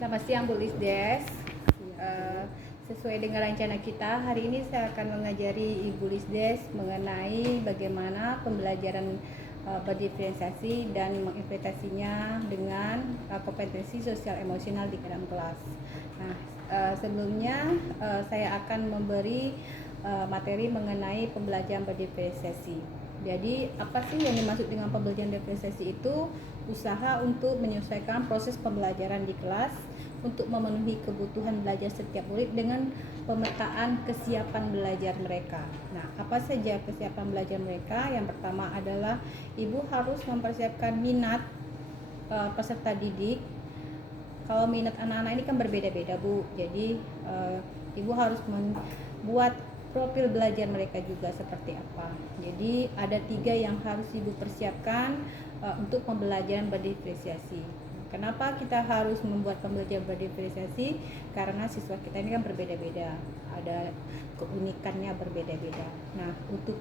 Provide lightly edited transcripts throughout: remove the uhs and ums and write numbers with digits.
Selamat siang Bu Lisdes. Sesuai dengan rencana kita, hari ini saya akan mengajari Ibu Lisdes mengenai bagaimana pembelajaran berdiferensiasi dan menginterpretasinya dengan kompetensi sosial emosional di dalam kelas. Nah, sebelumnya saya akan memberi materi mengenai pembelajaran berdiferensiasi. Jadi apa sih yang dimaksud dengan pembelajaran diferensiasi itu? Usaha untuk menyesuaikan proses pembelajaran di kelas untuk memenuhi kebutuhan belajar setiap murid dengan pemetaan kesiapan belajar mereka. Nah, apa saja kesiapan belajar mereka? Yang pertama adalah Ibu harus mempersiapkan minat peserta didik. Kalau minat anak-anak ini kan berbeda-beda, Bu. Jadi Ibu harus membuat profil belajar mereka juga seperti apa. Jadi ada 3 yang harus Ibu persiapkan untuk pembelajaran berdiferensiasi. Kenapa kita harus membuat pembelajaran berdiferensiasi? Karena siswa kita ini kan berbeda-beda, ada keunikannya berbeda-beda. Nah, untuk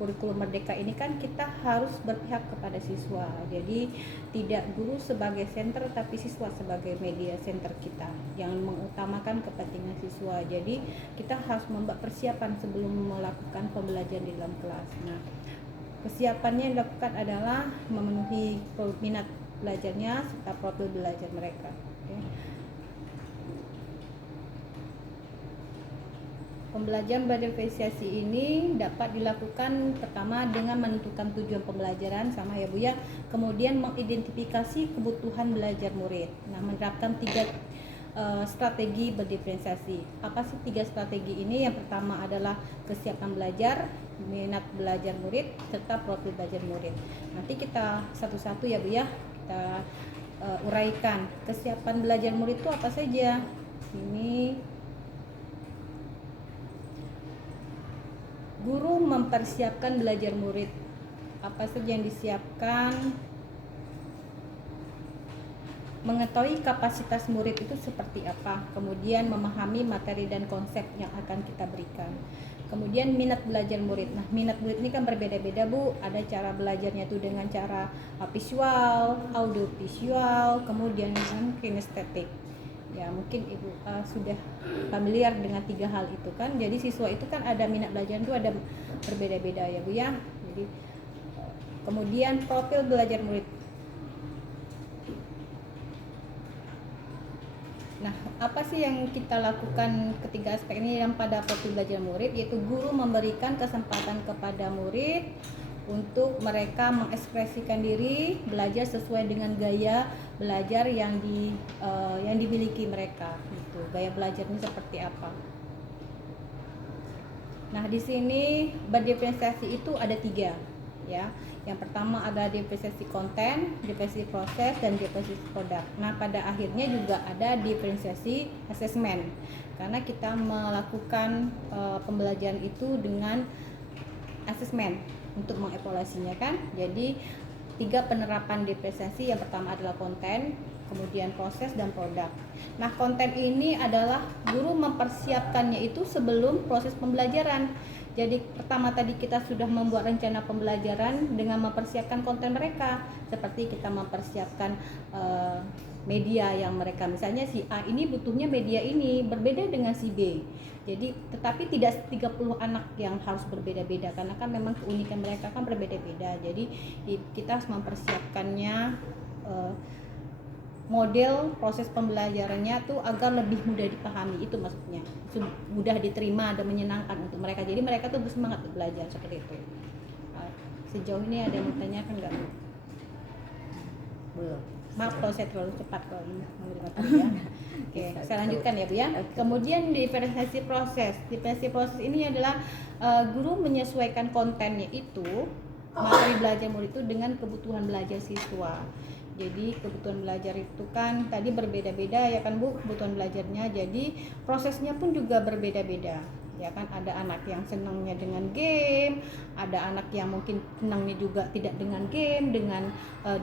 kurikulum Merdeka ini kan kita harus berpihak kepada siswa. Jadi tidak guru sebagai center, tapi siswa sebagai media center kita yang mengutamakan kepentingan siswa. Jadi kita harus membuat persiapan sebelum melakukan pembelajaran di dalam kelas. Nah, kesiapannya yang dilakukan adalah memenuhi minat belajarnya serta profil belajar mereka. Pembelajaran berdiferensiasi ini dapat dilakukan pertama dengan menentukan tujuan pembelajaran sama ya Bu ya, kemudian mengidentifikasi kebutuhan belajar murid. Nah, menerapkan 3 strategi berdiferensiasi. Apa sih 3 strategi ini? Yang pertama adalah kesiapan belajar, minat belajar murid, serta profil belajar murid. Nanti kita satu-satu ya Bu ya, kita uraikan. Kesiapan belajar murid itu apa saja? Ini guru mempersiapkan belajar murid. Apa saja yang disiapkan? Mengetahui kapasitas murid itu seperti apa, kemudian memahami materi dan konsep yang akan kita berikan. Kemudian minat belajar murid. Nah, minat murid ini kan berbeda-beda Bu. Ada cara belajarnya itu dengan cara visual, audio visual, kemudian dengan kinestetik. Ya, mungkin Ibu sudah familiar dengan 3 hal itu kan. Jadi siswa itu kan ada minat belajar itu ada berbeda-beda ya Bu ya. Jadi kemudian profil belajar murid. Nah, apa sih yang kita lakukan ketiga aspek ini yang pada profil belajar murid, yaitu guru memberikan kesempatan kepada murid untuk mereka mengekspresikan diri, belajar sesuai dengan gaya belajar yang dimiliki mereka gitu. Gaya belajarnya seperti apa. Nah, di sini berdiferensiasi itu ada 3 ya. Yang pertama ada diferensiasi konten, diferensiasi proses, dan diferensiasi produk. Nah, pada akhirnya juga ada diferensiasi asesmen. Karena kita melakukan pembelajaran itu dengan asesmen untuk mengevaluasinya kan. Jadi 3 penerapan diferensiasi. Yang pertama adalah konten, kemudian proses, dan produk. Nah, konten ini adalah guru mempersiapkannya itu sebelum proses pembelajaran. Jadi pertama tadi kita sudah membuat rencana pembelajaran dengan mempersiapkan konten mereka, seperti kita mempersiapkan media yang mereka, misalnya si A ini butuhnya media ini berbeda dengan si B. Jadi tetapi tidak 30 anak yang harus berbeda-beda karena kan memang keunikan mereka kan berbeda-beda. Jadi kita harus mempersiapkannya model proses pembelajarannya tuh agar lebih mudah dipahami, itu maksudnya mudah diterima dan menyenangkan untuk mereka, jadi mereka tuh bersemangat untuk belajar seperti itu. Sejauh ini ada yang bertanyakan nggak? Belum. Maaf kalau saya terlalu cepat kalau memberi materi ya. Oke, saya lanjutkan ya Bu ya. Kemudian diferensiasi proses. Diferensiasi proses ini adalah guru menyesuaikan kontennya itu, materi belajar murid itu dengan kebutuhan belajar siswa. Jadi kebutuhan belajar itu kan tadi berbeda-beda ya kan Bu, kebutuhan belajarnya. Jadi prosesnya pun juga berbeda-beda. Ya kan, ada anak yang senangnya dengan game, ada anak yang mungkin senangnya juga tidak dengan game, dengan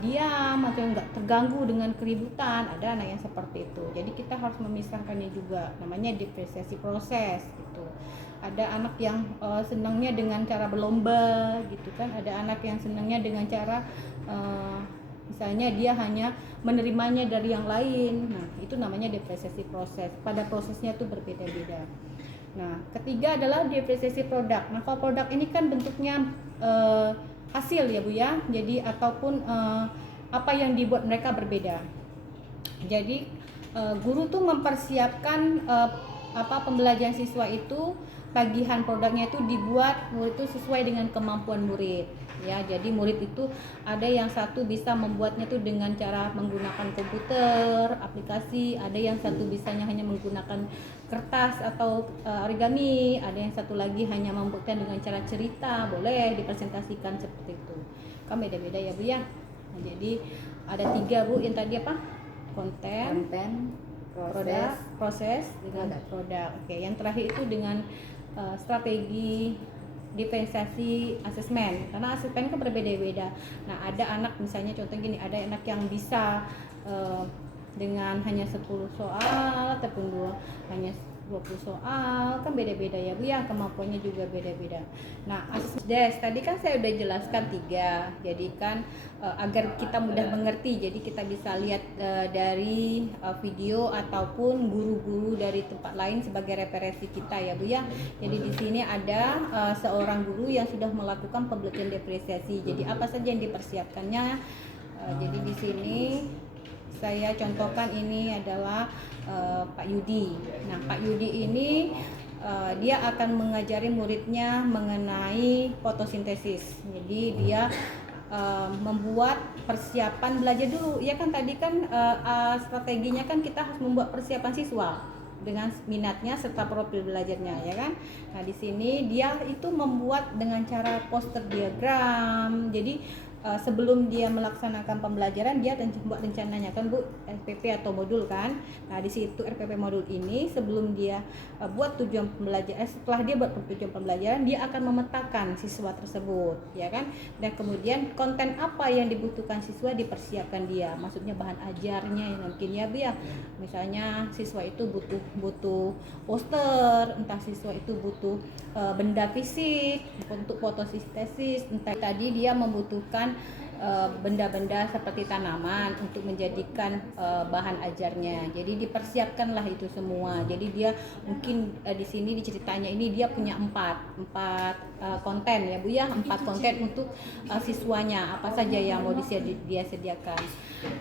diam atau nggak terganggu dengan keributan, ada anak yang seperti itu. Jadi kita harus memisahkannya juga, namanya diferensiasi proses gitu. Ada anak yang senangnya dengan cara berlomba gitu kan, ada anak yang senangnya dengan cara Misalnya dia hanya menerimanya dari yang lain. Nah, itu namanya depresiasi proses. Pada prosesnya itu berbeda-beda. Nah, ketiga adalah depresiasi produk. Nah, kalau produk ini kan bentuknya hasil ya Bu ya. Jadi ataupun apa yang dibuat mereka berbeda. Jadi guru tuh mempersiapkan pembelajaran siswa itu, tagihan produknya itu dibuat murid itu sesuai dengan kemampuan murid ya. Jadi murid itu ada yang satu bisa membuatnya tuh dengan cara menggunakan komputer, aplikasi, ada yang satu bisanya hanya menggunakan kertas atau origami, ada yang satu lagi hanya membuatnya dengan cara cerita, boleh dipresentasikan seperti itu. Kan beda-beda ya Bu ya. Nah, jadi ada 3 Bu yang tadi apa? Konten, proses dengan produk. Oke, yang terakhir itu dengan strategi diferensiasi asesmen, karena asesmen kan berbeda-beda. Nah, ada anak misalnya contoh gini, ada anak yang bisa dengan hanya 10 soal ataupun hanya 20 soal, kan beda-beda ya Bu ya, kemampuannya juga beda-beda. Nah, asesmen tadi kan saya udah jelaskan 3, jadi kan agar kita mudah mengerti, jadi kita bisa lihat dari video ataupun guru-guru dari tempat lain sebagai referensi kita ya Bu ya. Jadi di sini ada seorang guru yang sudah melakukan pembelajaran depresiasi. Jadi apa saja yang dipersiapkannya? Jadi di sini saya contohkan, ini adalah Pak Yudi. Nah, Pak Yudi ini dia akan mengajari muridnya mengenai fotosintesis. Jadi dia membuat persiapan belajar dulu. Ya kan tadi kan strateginya kan kita harus membuat persiapan siswa dengan minatnya serta profil belajarnya ya kan. Nah, di sini dia itu membuat dengan cara poster diagram. Jadi sebelum dia melaksanakan pembelajaran, dia buat rencananya kan Bu, RPP atau modul kan. Nah, di situ RPP modul ini sebelum dia buat tujuan pembelajaran, setelah dia buat tujuan pembelajaran, dia akan memetakan siswa tersebut ya kan. Dan kemudian konten apa yang dibutuhkan siswa dipersiapkan dia, maksudnya bahan ajarnya yang mungkin ya Bu ya. Misalnya siswa itu butuh poster, entah siswa itu butuh benda fisik untuk fotosintesis, entah tadi dia membutuhkan benda-benda seperti tanaman untuk menjadikan bahan ajarnya. Jadi dipersiapkanlah itu semua. Jadi dia mungkin di sini diceritanya ini dia punya empat konten ya Bu ya, 4 konten untuk siswanya, apa saja yang mau dia sediakan.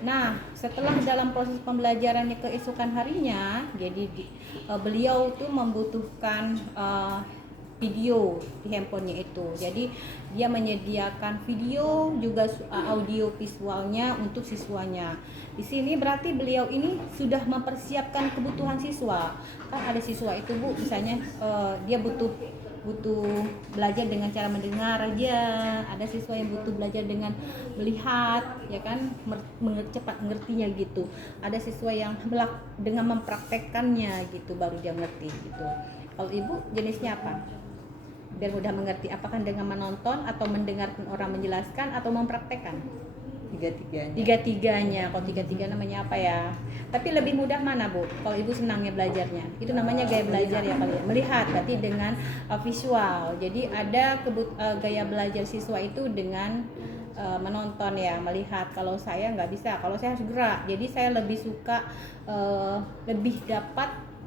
Nah, setelah dalam proses pembelajarannya keesokan harinya, jadi beliau tuh membutuhkan video di handphonenya itu. Jadi dia menyediakan video juga audio visualnya untuk siswanya. Di sini berarti beliau ini sudah mempersiapkan kebutuhan siswa. Kan ada siswa itu Bu, misalnya dia butuh belajar dengan cara mendengar aja. Ada siswa yang butuh belajar dengan melihat, ya kan, cepat mengertinya gitu. Ada siswa yang dengan mempraktekkannya gitu baru dia ngerti gitu. Kalau Ibu jenisnya apa? Biar mudah mengerti, apakah dengan menonton atau mendengarkan orang menjelaskan atau mempraktekkan? Tiga-tiganya. Kalau tiga-tiga namanya apa ya? Tapi lebih mudah mana Bu? Kalau Ibu senangnya belajarnya, itu namanya gaya belajar ya kali ya. Melihat berarti dengan visual. Jadi ada gaya belajar siswa itu dengan menonton ya, melihat. Kalau saya nggak bisa, kalau saya harus gerak. Jadi saya lebih suka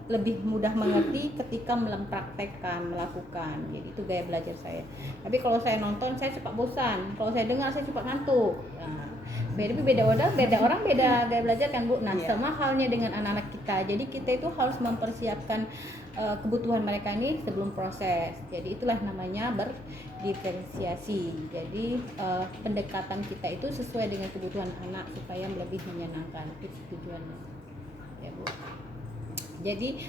lebih mudah mengerti ketika mempraktekkan, melakukan. Jadi itu gaya belajar saya. Tapi kalau saya nonton saya cepat bosan. Kalau saya dengar saya cepat ngantuk. Nah, beda orang beda gaya belajar kan Bu. Nah, sama halnya dengan anak-anak kita. Jadi kita itu harus mempersiapkan kebutuhan mereka ini sebelum proses. Jadi itulah namanya berdiferensiasi. Jadi pendekatan kita itu sesuai dengan kebutuhan anak supaya lebih menyenangkan. Itu tujuannya. Ya Bu. Jadi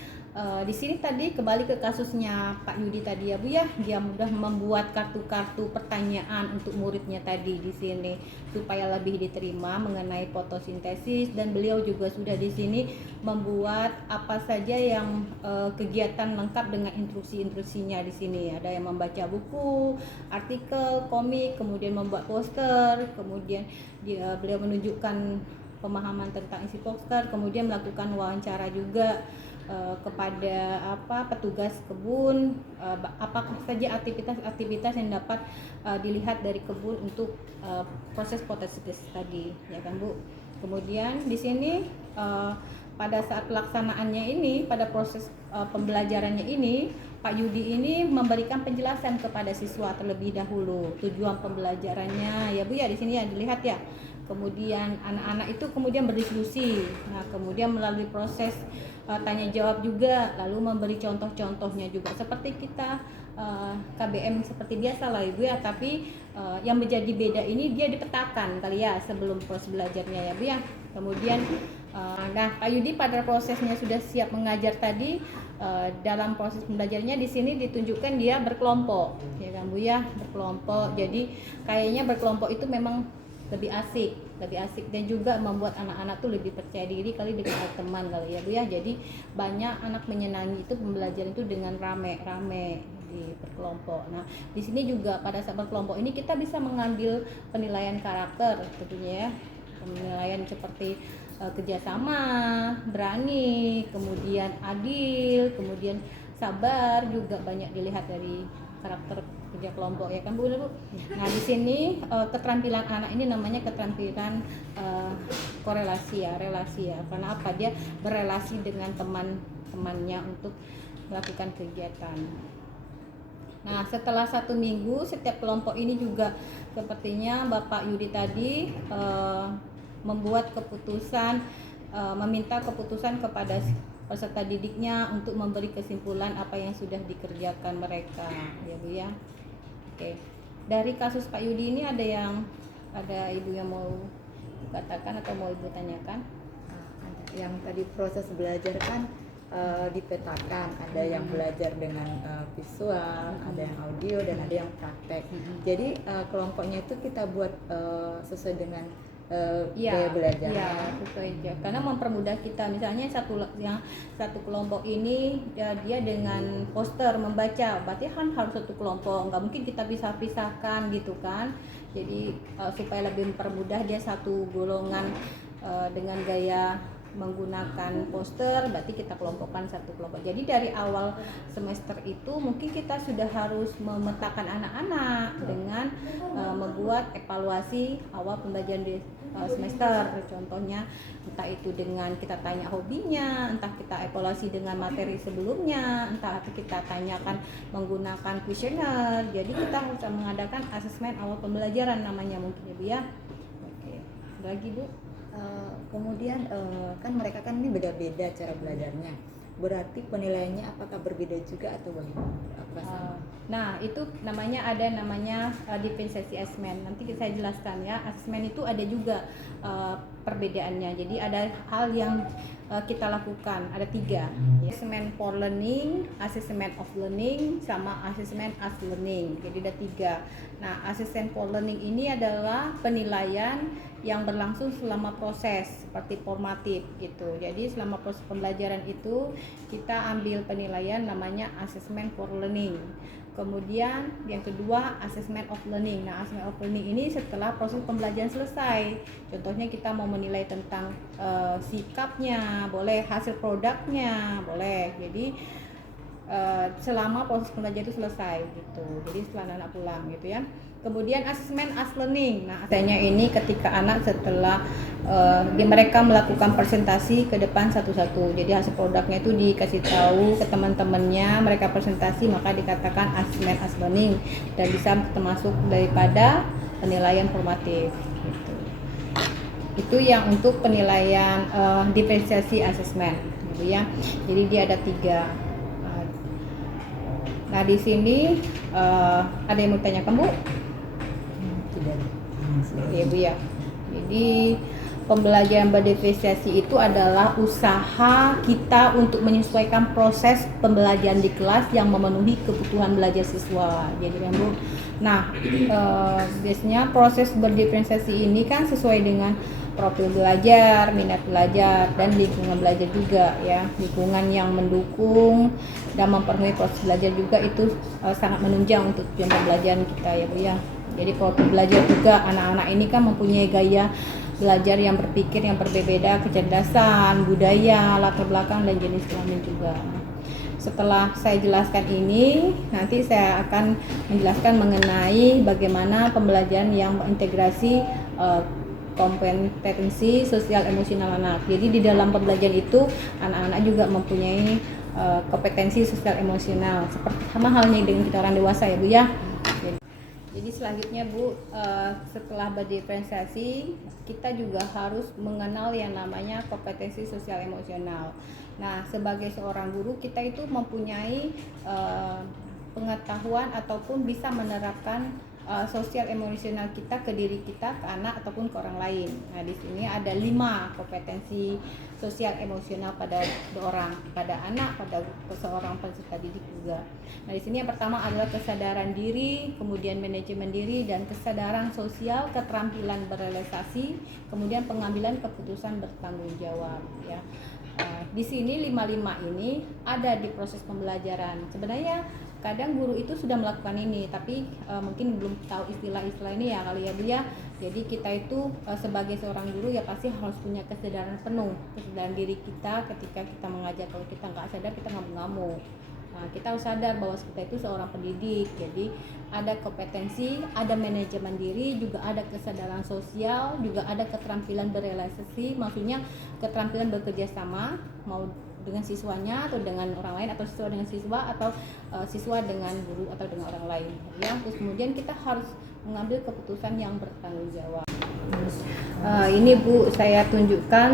di sini tadi kembali ke kasusnya Pak Yudi tadi ya Bu ya, dia mudah membuat kartu-kartu pertanyaan untuk muridnya tadi di sini supaya lebih diterima mengenai fotosintesis, dan beliau juga sudah di sini membuat apa saja yang kegiatan lengkap dengan instruksi-instruksinya di sini. Ada yang membaca buku, artikel, komik, kemudian membuat poster, kemudian beliau menunjukkan pemahaman tentang isi poster, kemudian melakukan wawancara juga kepada petugas kebun apakah saja aktivitas yang dapat dilihat dari kebun untuk proses fotosintesis tadi, ya kan Bu. Kemudian di sini pada saat pelaksanaannya ini, pada proses pembelajarannya ini, Pak Yudi ini memberikan penjelasan kepada siswa terlebih dahulu tujuan pembelajarannya, ya Bu ya, di sini ya dilihat ya. Kemudian anak-anak itu kemudian berdiskusi. Nah, kemudian melalui proses tanya jawab juga, lalu memberi contoh-contohnya juga seperti kita KBM seperti biasa lah Ibu ya, tapi yang menjadi beda ini dia dipetakan kali ya sebelum proses belajarnya ya Bu ya. Kemudian nah Pak Yudi pada prosesnya sudah siap mengajar tadi, dalam proses pembelajarannya di sini ditunjukkan dia berkelompok ya kan Bu ya, berkelompok. Jadi kayaknya berkelompok itu memang lebih asik dan juga membuat anak-anak tuh lebih percaya diri kali dengan teman kali ya Bu ya. Jadi banyak anak menyenangi itu pembelajaran itu dengan rame-rame di berkelompok. Nah, di sini juga pada saat berkelompok ini kita bisa mengambil penilaian karakter tentunya ya. Penilaian seperti kerjasama, berani, kemudian adil, kemudian sabar juga banyak dilihat dari karakter kerja kelompok ya kan Bu. Nah di sini keterampilan anak ini namanya keterampilan korelasi ya, relasi ya. Karena apa? Dia berelasi dengan teman-temannya untuk melakukan kegiatan. Nah setelah 1 minggu setiap kelompok ini juga sepertinya Bapak Yudi tadi membuat keputusan, meminta keputusan kepada peserta didiknya untuk memberi kesimpulan apa yang sudah dikerjakan mereka ya Bu ya. Oke. Dari kasus Pak Yudi ini ada Ibu yang mau katakan atau mau Ibu tanyakan? Yang tadi proses belajar kan dipetakan, ada yang belajar dengan visual, ada yang audio dan ada yang praktek. Jadi kelompoknya itu kita buat sesuai dengan gaya belajar. Iya, sesuai aja. Karena mempermudah kita. Misalnya satu kelompok ini dia dengan poster membaca, berarti kan harus satu kelompok. Nggak mungkin kita bisa pisahkan gitu kan. Jadi supaya lebih mempermudah dia satu golongan dengan gaya menggunakan poster, berarti kita kelompokkan satu kelompok. Jadi dari awal semester itu mungkin kita sudah harus memetakan anak-anak dengan membuat evaluasi awal pembelajaran di semester. Contohnya entah itu dengan kita tanya hobinya, entah kita evaluasi dengan materi sebelumnya, entah kita tanyakan menggunakan kuesioner. Jadi kita harus mengadakan asesmen awal pembelajaran namanya mungkin ya Bu ya. Oke. Ada lagi Bu? Kemudian kan mereka kan ini beda-beda cara belajarnya, berarti penilaiannya apakah berbeda juga atau bagaimana? Nah itu namanya diferensiasi asesmen. Nanti saya jelaskan ya. Asesmen itu ada juga perbedaannya. Jadi ada hal yang kita lakukan, ada 3, assessment for learning, assessment of learning, sama assessment as learning. Jadi ada 3. Nah assessment for learning ini adalah penilaian yang berlangsung selama proses seperti formatif gitu. Jadi selama proses pembelajaran itu kita ambil penilaian namanya assessment for learning. Kemudian yang kedua assessment of learning. Nah assessment of learning ini setelah proses pembelajaran selesai. Contohnya kita mau menilai tentang sikapnya, boleh, hasil produknya, boleh. Jadi selama proses pembelajaran itu selesai gitu. Jadi setelah anak pulang gitu ya. Kemudian asesmen as learning. Nah, artinya ini ketika anak setelah mereka melakukan presentasi ke depan satu-satu. Jadi hasil produknya itu dikasih tahu ke teman-temannya, mereka presentasi, maka dikatakan asesmen as learning dan bisa termasuk daripada penilaian formatif gitu. Itu yang untuk penilaian diferensiasi asesmen gitu ya. Jadi dia ada 3. Nah, di sini ada yang mau tanyakan Bu? Ya Bu ya. Jadi pembelajaran berdiferensiasi itu adalah usaha kita untuk menyesuaikan proses pembelajaran di kelas yang memenuhi kebutuhan belajar siswa. Jadi kan Bu. Nah, biasanya proses berdiferensiasi ini kan sesuai dengan profil belajar, minat belajar, dan lingkungan belajar juga ya. Lingkungan yang mendukung dan memperoleh proses belajar juga itu sangat menunjang untuk tujuan pembelajaran kita ya Bu ya. Jadi profil belajar juga, anak-anak ini kan mempunyai gaya belajar yang berpikir yang berbeda, kecerdasan, budaya, latar belakang dan jenis kelamin juga. Setelah saya jelaskan ini, nanti saya akan menjelaskan mengenai bagaimana pembelajaran yang integrasi kompetensi sosial emosional anak. Jadi di dalam pembelajaran itu anak-anak juga mempunyai kompetensi sosial emosional seperti sama halnya dengan kita orang dewasa ya Bu ya. Jadi selanjutnya Bu, setelah berdiferensiasi kita juga harus mengenal yang namanya kompetensi sosial emosional. Nah, sebagai seorang guru kita itu mempunyai pengetahuan ataupun bisa menerapkan sosial emosional kita ke diri kita, ke anak ataupun ke orang lain. Nah, di sini ada 5 kompetensi sosial emosional pada orang, pada anak, pada seorang peserta didik juga. Nah, di sini yang pertama adalah kesadaran diri, kemudian manajemen diri dan kesadaran sosial, keterampilan berrealisasi, kemudian pengambilan keputusan bertanggung jawab ya. Di sini 5 ini ada di proses pembelajaran. Sebenarnya kadang guru itu sudah melakukan ini, tapi mungkin belum tahu istilah-istilah ini ya kali ya Bu ya. Jadi kita itu sebagai seorang guru ya pasti harus punya kesadaran penuh, kesadaran diri kita ketika kita mengajar. Kalau kita nggak sadar kita ngamuk-ngamuk. Nah, kita harus sadar bahwa kita itu seorang pendidik. Jadi ada kompetensi, ada manajemen diri, juga ada kesadaran sosial, juga ada keterampilan berrealisasi. Maksudnya keterampilan bekerja sama, mau dengan siswanya atau dengan orang lain, atau siswa dengan siswa, atau siswa dengan guru atau dengan orang lain ya. Terus kemudian kita harus mengambil keputusan yang bertanggung jawab. Ini Bu, saya tunjukkan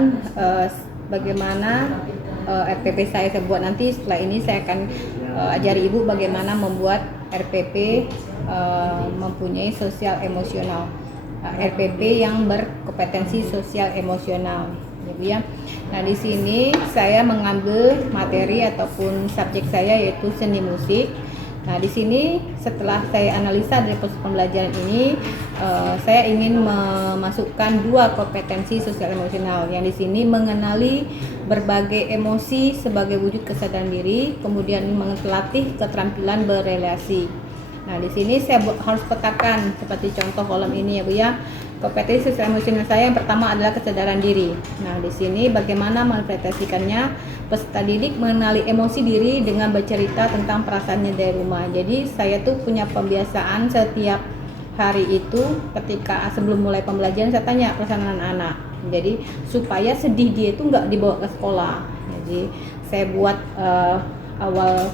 bagaimana RPP saya buat. Nanti setelah ini saya akan ajari Ibu bagaimana membuat RPP mempunyai sosial emosional, RPP yang berkompetensi sosial emosional ya Bu ya. Nah, di sini saya mengambil materi ataupun subjek saya yaitu seni musik. Nah, di sini setelah saya analisa dari proses pembelajaran ini, saya ingin memasukkan 2 kompetensi sosial emosional yang di sini mengenali berbagai emosi sebagai wujud kesadaran diri, kemudian melatih keterampilan berrelasi. Nah, di sini saya harus petakan seperti contoh kolom ini ya Bu ya. Kompetensi sosial emosional saya yang pertama adalah kesadaran diri. Nah, di sini bagaimana menginterpretasikannya? Peserta didik mengenali emosi diri dengan bercerita tentang perasaannya dari rumah. Jadi saya tuh punya pembiasaan setiap hari itu ketika sebelum mulai pembelajaran saya tanya perasaan anak-anak. Jadi supaya sedih dia itu nggak dibawa ke sekolah. Jadi saya buat awal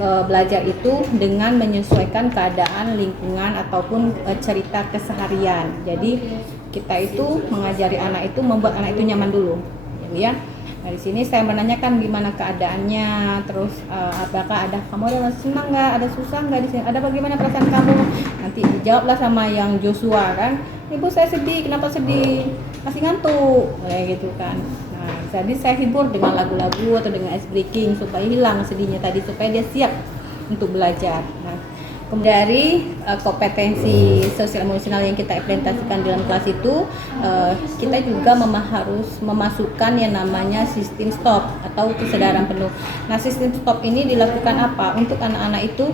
belajar itu dengan menyesuaikan keadaan lingkungan ataupun cerita keseharian. Jadi kita itu mengajari anak itu, membuat anak itu nyaman dulu ya. Nah, di sini saya menanyakan gimana keadaannya, terus apakah ada kamu ada senang nggak, ada susah nggak di sini, ada bagaimana perasaan kamu. Nanti dijawablah sama yang Joshua kan, Ibu saya sedih, kenapa sedih, masih ngantuk kayak gitu kan. Nah, jadi saya hibur dengan lagu-lagu atau dengan ice breaking supaya hilang sedihnya tadi, supaya dia siap untuk belajar. Nah, dari kompetensi sosial emosional yang kita implementasikan dalam kelas itu, kita juga harus memasukkan yang namanya sistem stop atau kesadaran penuh. Nah, sistem stop ini dilakukan apa? Untuk anak-anak itu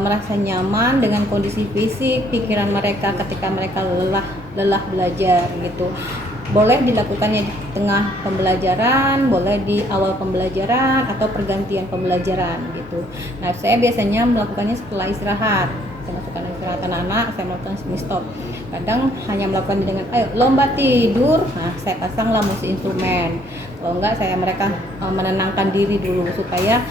merasa nyaman dengan kondisi fisik, pikiran mereka ketika mereka lelah belajar gitu. Boleh dilakukannya di tengah pembelajaran, boleh di awal pembelajaran atau pergantian pembelajaran gitu. Nah, saya biasanya melakukannya setelah istirahat. Saya masukkan istirahat anak-anak, saya melakukan stop. Kadang hanya melakukan dengan ayo lomba tidur. Nah, saya pasanglah musik instrumen. Kalau enggak mereka menenangkan diri dulu supaya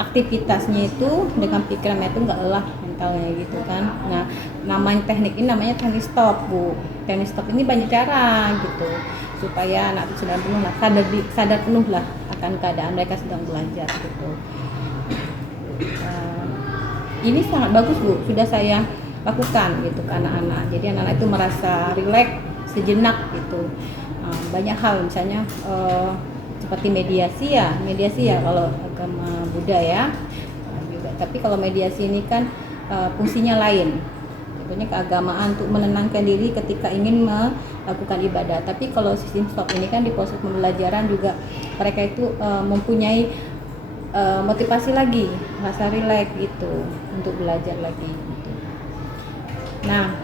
aktivitasnya itu dengan pikirannya itu enggak lelah mentalnya gitu kan. Nah, namanya teknik ini namanya teknik stop Bu. Teknik stop ini banyak cara gitu supaya anak itu sadar penuh lah, sadar penuh lah akan keadaan mereka sedang belajar gitu. Ini sangat bagus Bu, sudah saya lakukan gitu ke anak-anak. Jadi anak-anak itu merasa rileks sejenak gitu. Banyak hal misalnya seperti mediasi ya kalau agama Buddha ya juga. Tapi kalau mediasi ini kan fungsinya lain. Contohnya keagamaan untuk menenangkan diri ketika ingin melakukan ibadah. Tapi kalau sistem stop ini kan di proses pembelajaran juga mereka itu mempunyai motivasi lagi, rasa rileks gitu untuk belajar lagi gitu. Nah,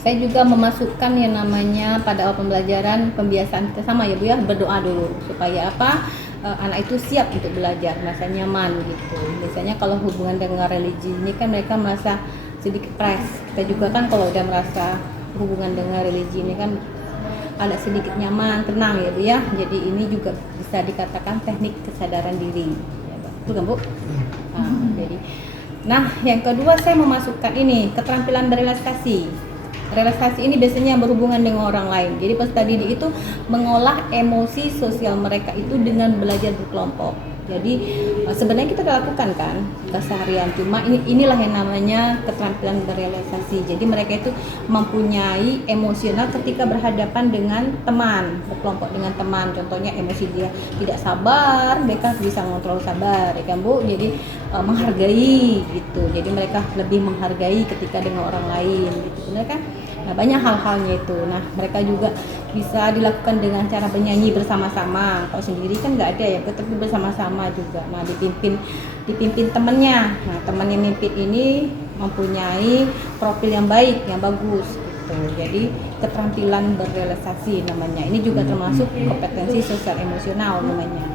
Saya juga memasukkan yang namanya pada awal pembelajaran pembiasaan kita sama ya Bu ya, berdoa dulu supaya apa, anak itu siap untuk belajar, merasa nyaman gitu. Biasanya kalau hubungan dengan religi ini kan mereka merasa sedikit stres. Kita juga kan kalau udah merasa hubungan dengan religi ini kan ada sedikit nyaman, tenang ya Bu ya. Jadi ini juga bisa dikatakan teknik kesadaran diri. Ya, betul kan Bu? Nah, yang kedua saya memasukkan ini keterampilan berrelaksasi. Relasasi ini biasanya berhubungan dengan orang lain. Jadi peserta didik itu mengolah emosi sosial mereka itu dengan belajar berkelompok. Jadi sebenarnya kita udah lakukan kan keseharian, cuma inilah yang namanya keterampilan berrealisasi. Jadi mereka itu mempunyai emosional ketika berhadapan dengan teman, berkelompok dengan teman. Contohnya emosi dia tidak sabar, mereka bisa mengontrol sabar, ya kan Bu? Jadi menghargai gitu. Jadi mereka lebih menghargai ketika dengan orang lain gitu. Benar kan? Nah, banyak hal-halnya itu. Nah, mereka juga bisa dilakukan dengan cara bernyanyi bersama-sama. Kalau sendiri kan nggak ada ya, tetapi bersama-sama juga. Nah, dipimpin temannya. Nah, teman yang mimpin ini mempunyai profil yang baik, yang bagus gitu. Jadi keterampilan berrealisasi namanya. Ini juga termasuk kompetensi sosial emosional namanya.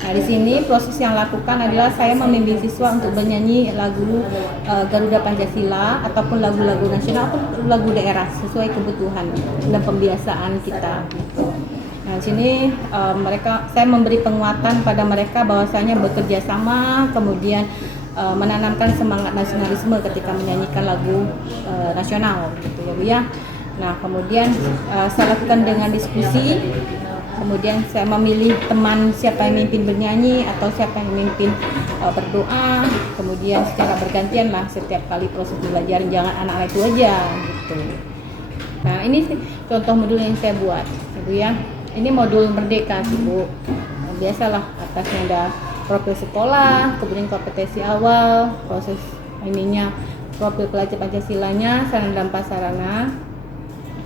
Nah, di sini proses yang lakukan adalah saya membimbing siswa untuk bernyanyi lagu Garuda Pancasila ataupun lagu-lagu nasional atau lagu daerah sesuai kebutuhan dan pembiasaan kita. Nah, di sini saya memberi penguatan pada mereka bahwasanya bekerja sama, kemudian menanamkan semangat nasionalisme ketika menyanyikan lagu nasional gitu ya Bu ya. Nah, kemudian saya lakukan dengan diskusi. Kemudian saya memilih teman siapa yang mimpin bernyanyi atau siapa yang mimpin berdoa. Kemudian secara bergantian lah setiap kali proses belajar, jangan anak-anak itu aja gitu. Nah, ini contoh modul yang saya buat, Ibu ya. Ini modul merdeka sih Bu. Biasalah atasnya ada profil sekolah, kemudian kompetensi awal, proses ininya profil pelajar Pancasilanya, sarana dan prasarana.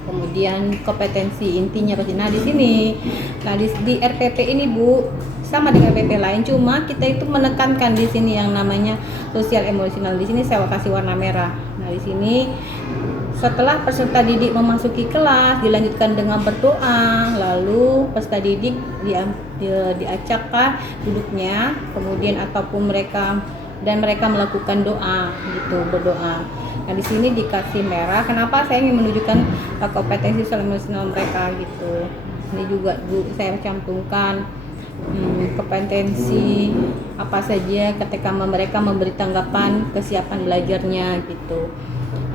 Kemudian kompetensi intinya pasti. Nah, di sini, di RPP ini Bu sama dengan RPP lain, cuma kita itu menekankan di sini yang namanya sosial emosional. Di sini saya kasih warna merah. Nah, di sini setelah peserta didik memasuki kelas dilanjutkan dengan berdoa, lalu peserta didik diacakkan duduknya, kemudian ataupun mereka melakukan doa gitu, berdoa. Nah, di sini dikasih merah. Kenapa saya ingin menunjukkan kompetensi sosial emosional mereka gitu. Ini juga saya cantumkan kompetensi apa saja ketika mereka memberi tanggapan kesiapan belajarnya gitu.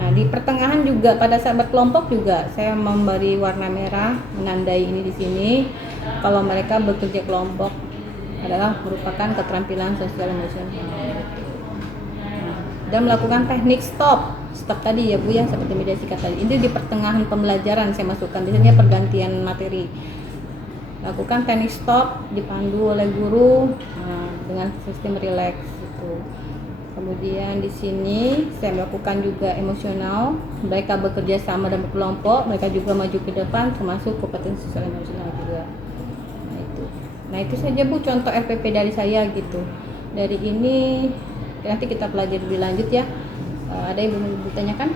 Nah, di pertengahan juga pada saat berkelompok juga saya memberi warna merah menandai ini di sini. Kalau mereka bekerja kelompok adalah merupakan keterampilan sosial emosional. Dan melakukan teknik stop tadi ya Bu ya, seperti mediasi kata tadi. Ini di pertengahan pembelajaran saya masukkan, biasanya pergantian materi. Lakukan teknik stop dipandu oleh guru dengan sistem relax gitu. Kemudian di sini saya melakukan juga emosional, mereka bekerja sama dan berkelompok, mereka juga maju ke depan, termasuk kompetensi sosial emosional juga. Nah itu saja Bu contoh RPP dari saya gitu. Dari ini nanti kita pelajari lebih lanjut ya. Ada yang belum ditanyakan?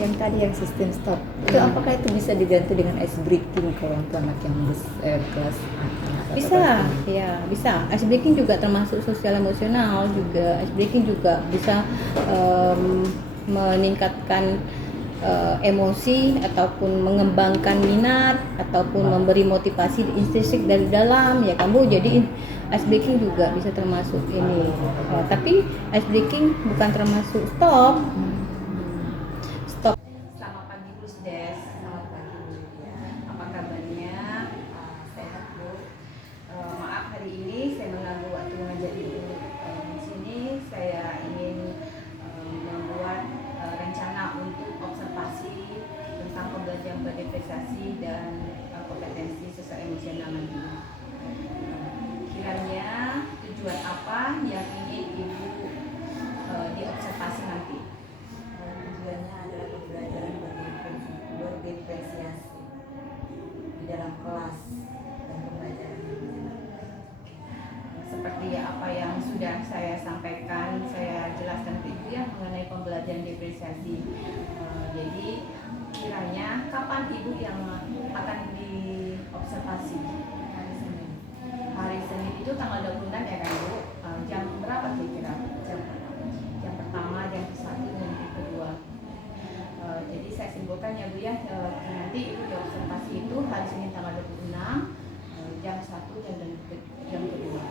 Yang tadi yang sistem stop itu apakah itu bisa diganti dengan ice breaking kalau untuk anak yang kelas bisa ya, bisa. Ice breaking juga termasuk sosial emosional juga. Ice breaking juga bisa meningkatkan emosi ataupun mengembangkan minat ataupun memberi motivasi intrinsik dari dalam ya kamu. Jadi ice breaking juga bisa termasuk ini. Tapi ice breaking bukan termasuk stop. Selamat pagi Busdes. Selamat pagi Bu. Apa kabarnya? Sehat Bu. Maaf hari ini saya mengganggu waktu mengajar Ibu. Di sini saya ingin membuat rencana untuk observasi tentang pembelajaran berdifferensiasi dan kompetensi sosial emosional nanti. Kiranya tujuan apa yang ingin Ibu diobservasi nanti? Tujuannya adalah pembelajaran berdiferensiasi di dalam kelas dan pembelajaran seperti apa yang sudah saya sampaikan, saya jelaskan menjelaskan ke Ibu ya mengenai pembelajaran diferensiasi. Jadi kiranya kapan Ibu yang akan diobservasi? Hari Senin. Hari Senin itu tanggal 26 ya kan Bu? Jam berapa kira-kira? Jam pertama, jam ke-1, dan jam kedua. Jadi saya simpulkan ya Bu ya, nanti Ibu diobservasi itu hari Senin tanggal 26 jam 1 dan jam kedua.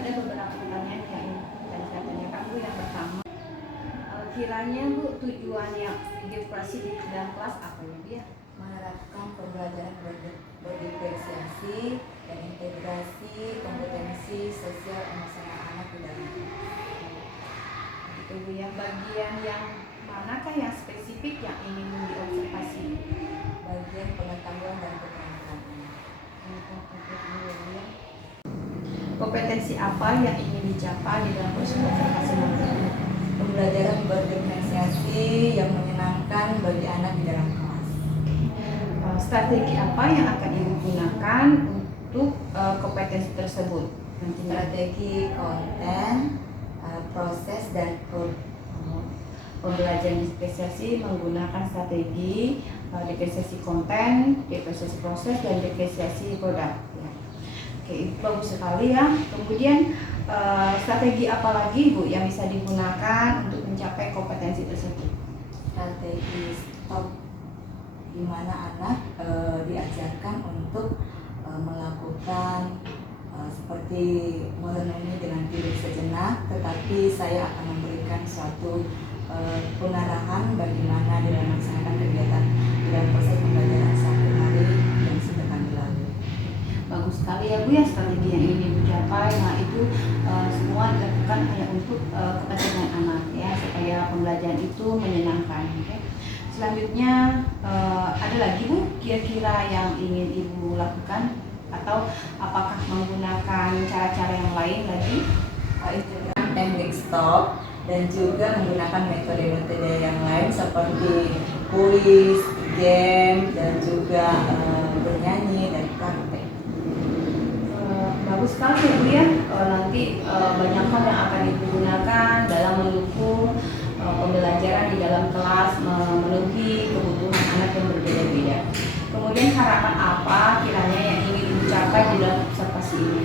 Ada beberapa pertanyaan yang tadi saya tanyakan Bu. Yang pertama, kiranya Bu tujuannya video operasi di dalam kelas apa ya Bu ya? Menerapkan pembelajaran berdiferensiasi dan integrasi kompetensi sosial emosional anak di dalam Itu Bu ya, bagian yang manakah yang spesifik yang ingin diobservasi? bagian pengetahuan dan keterampilan anak. Kompetensi apa yang ingin dicapai di dalam proses observasi nanti? Pembelajaran berdiferensiasi yang menyenangkan bagi anak di dalam kelas. Strategi apa yang akan Ibu gunakan untuk kompetensi tersebut? Strategi konten, proses dan Pembelajaran diferensiasi menggunakan strategi diferensiasi konten, diferensiasi proses, dan diferensiasi produk. Ya. Oke, bagus sekali ya. Kemudian strategi apa lagi Bu yang bisa digunakan untuk mencapai kompetensi tersebut? strategi stop, di mana anak diajarkan untuk melakukan seperti merenungi dengan diri sejenak, tetapi saya akan memberikan suatu pengarahan bagaimana dalam melaksanakan kegiatan dalam proses pembelajaran satu hari yang sudah kami lalui. Bagus sekali ya Bu ya strategi yang ingin dicapai. Nah itu semua dilakukan hanya untuk kepentingan anak ya, supaya pembelajaran itu menyenangkan. Oke. Selanjutnya ada lagi Bu kira-kira yang ingin Ibu lakukan, atau apakah menggunakan cara-cara yang lain lagi? Teknik stop dan juga menggunakan metode-metode yang lain seperti kuis, game, dan juga bernyanyi dan praktek. Bagus sekali ya Bu ya. Nanti banyak hal yang akan digunakan dalam mendukung pembelajaran di dalam kelas, memenuhi kebutuhan anak yang berbeda-beda. Kemudian harapan apa kiranya yang ingin dicapai di dalam observasi ini?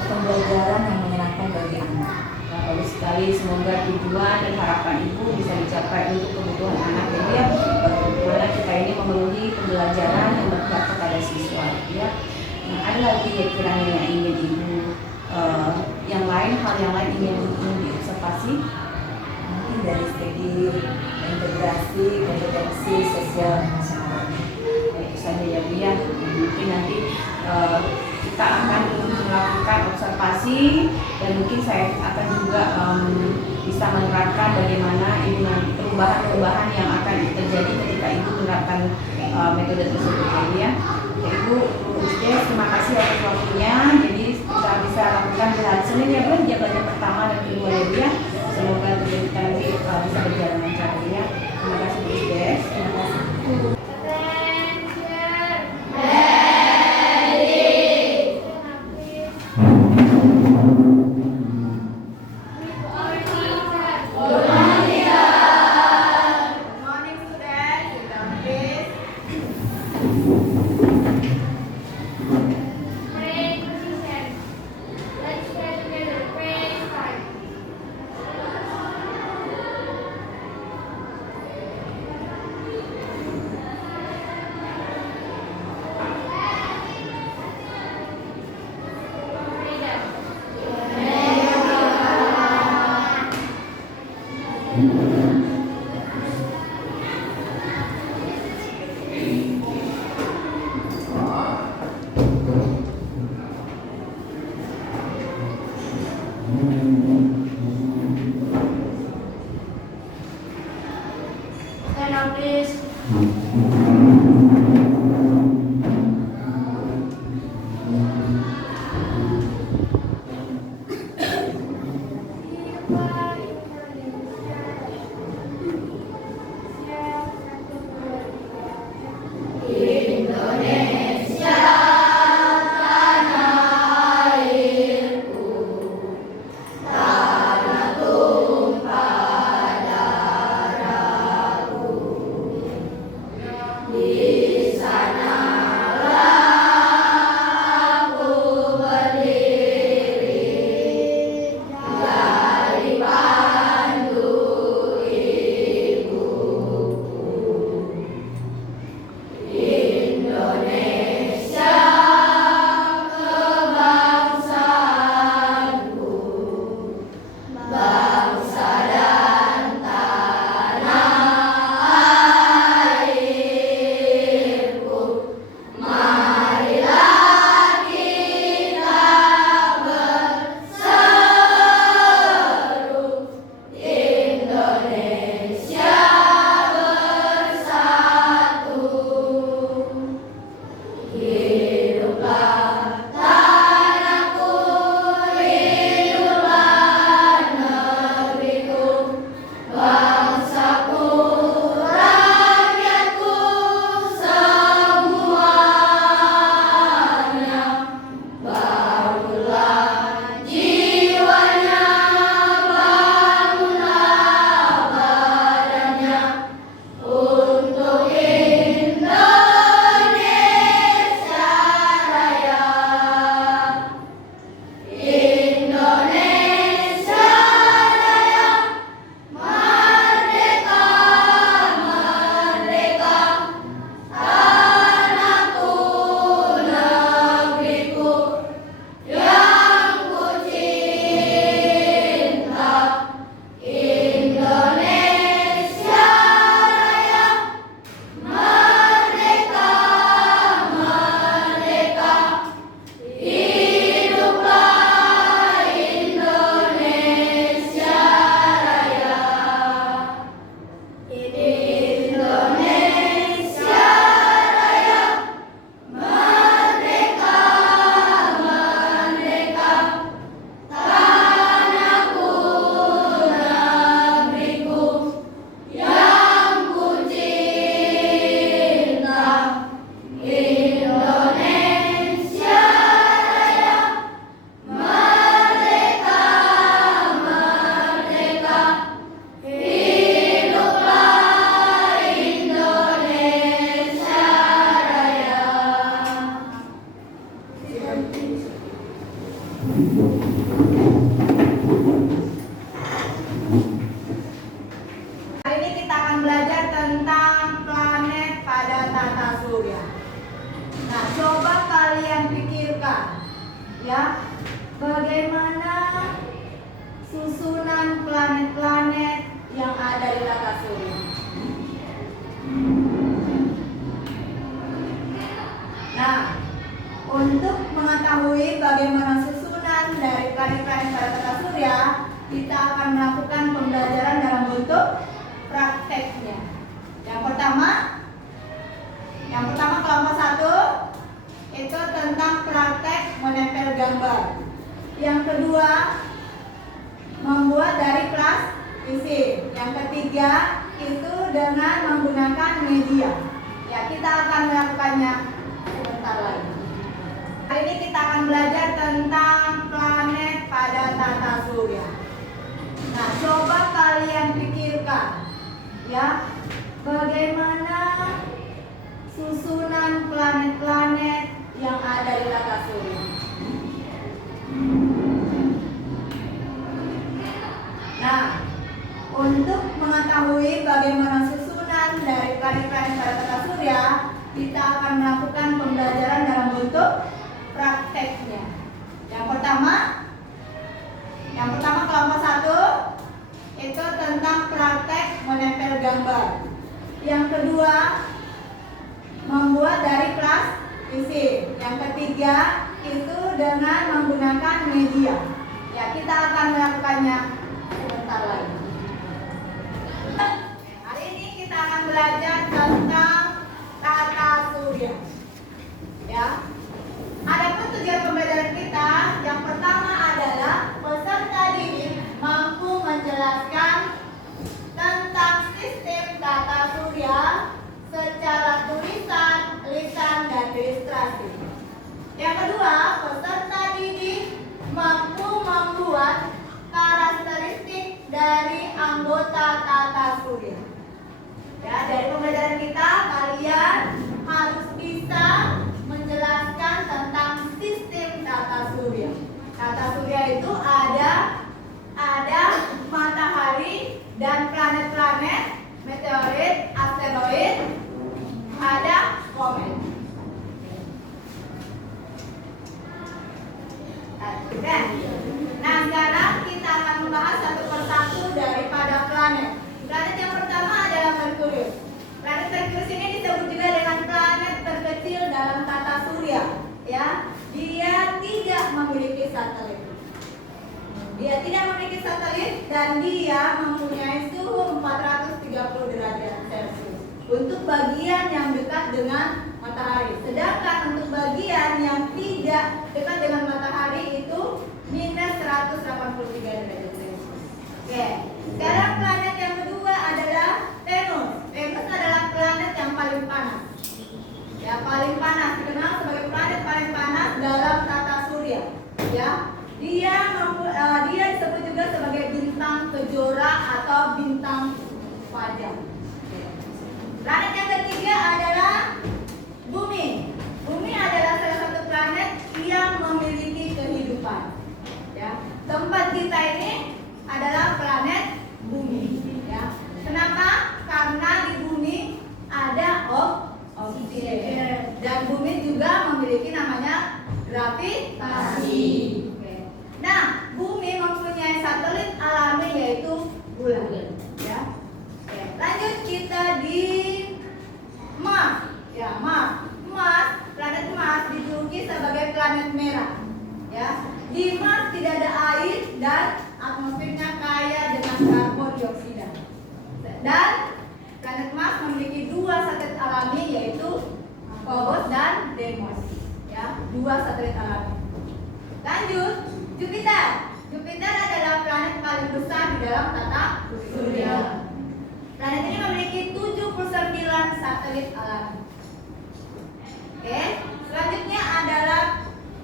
Pembelajaran yang menyenangkan bagi anak. Nah, bagus sekali, semoga tujuan dan harapan Ibu bisa dicapai untuk kebutuhan anak ya, bagaimana kita ini memenuhi pembelajaran yang berpihak kepada siswa ya. Nah, ada lagi ya kiranya yang ingin Ibu yang lain, hal yang lain ingin diobservasi? Mungkin dari segi integrasi kompetensi sosial emosional. Itu saja ya Bu ya. Mungkin nanti kita akan melakukan observasi, dan mungkin saya akan juga bisa menerapkan bagaimana Ibu nanti perubahan-perubahan yang akan terjadi ketika Ibu menerapkan metode tersebut ya Bu ya. Ya Ibu terima kasih atas waktunya. Jadi kita bisa lakukan di hari Senin ya Bu, jam belajar pertama dan kedua ya Bu ya. Semoga kita nanti bisa berjalan lancar ya. Terima kasih Bu Isdes. Terima kasih. Hari ini kita akan belajar tentang planet pada tata surya. Nah, coba kalian pikirkan ya, bagaimana susunan planet-planet yang ada di tata surya. Nah, untuk mengetahui bagaimana susunan dari planet-planet pada tata surya, kita akan melakukan pembelajaran dalam bentuk prakteknya. Yang pertama kelompok 1 itu tentang praktek menempel gambar. Yang kedua, membuat dari plastik. Yang ketiga itu dengan menggunakan media. Ya, kita akan melakukannya sebentar lagi. Hari ini kita akan belajar tentang planet pada tata surya. Nah, coba kalian pikirkan ya, bagaimana susunan planet-planet yang ada di tata surya. Nah, untuk mengetahui bagaimana susunan dari planet-planet pada tata surya, kita akan melakukan pembelajaran dalam bentuk prakteknya. Yang pertama kelompok 1 itu tentang praktek menempel gambar. Yang kedua, membuat dari plastik. Yang ketiga itu dengan menggunakan media. Ya, kita akan melakukannya sebentar lagi. Hari ini kita akan belajar tentang tata surya. Ya. Adapun tujuan pembelajaran kita, yang pertama adalah peserta didik mampu menjelaskan tentang sistem tata surya secara tulisan, lisan, dan ilustrasi. Yang kedua, peserta didik mampu membuat karakteristik dari anggota tata surya. Ya, dari pembelajaran kita, kalian harus bisa menjelaskan tentang sistem tata surya. Tata surya itu ada matahari dan planet-planet, meteorit, asteroid, ada komet. Nah, sekarang kita akan membahas satu persatu daripada planet. Planet yang pertama adalah Merkurius. Planet Merkurius ini disebut juga dengan planet terkecil dalam tata surya. Ya, dia tidak memiliki satelit. Dan dia mempunyai suhu 430 derajat Celcius untuk bagian yang dekat dengan matahari. Sedangkan untuk bagian yang tidak dekat dengan matahari itu minus 183 derajat Celcius. Oke. Sekarang planet yang kedua adalah Venus. Venus adalah planet yang paling panas. Ya, paling panas, dikenal sebagai planet paling panas dalam tata surya. Ya, dia disebut juga sebagai bintang kejora atau bintang fajar. Planet yang ketiga adalah Bumi. Bumi adalah salah satu planet yang memiliki kehidupan. Ya, tempat kita ini adalah planet Bumi. Ya, kenapa? Karena di Bumi ada oksigen dan Bumi juga memiliki namanya gravitasi. Nah, Bumi mempunyai satelit alami yaitu bulan. Ya. Oke, lanjut kita di Mars. Ya, Mars, planet Mars dijuluki sebagai planet merah. Ya, di Mars tidak ada air dan atmosfernya kaya dengan karbon dioksida. Dan planet Mars memiliki dua satelit alami yaitu Phobos dan Deimos. Ya, dua satelit alami. Lanjut, Jupiter. Jupiter adalah planet paling besar di dalam tata surya. Planet ini memiliki 79 satelit alami. Oke, selanjutnya adalah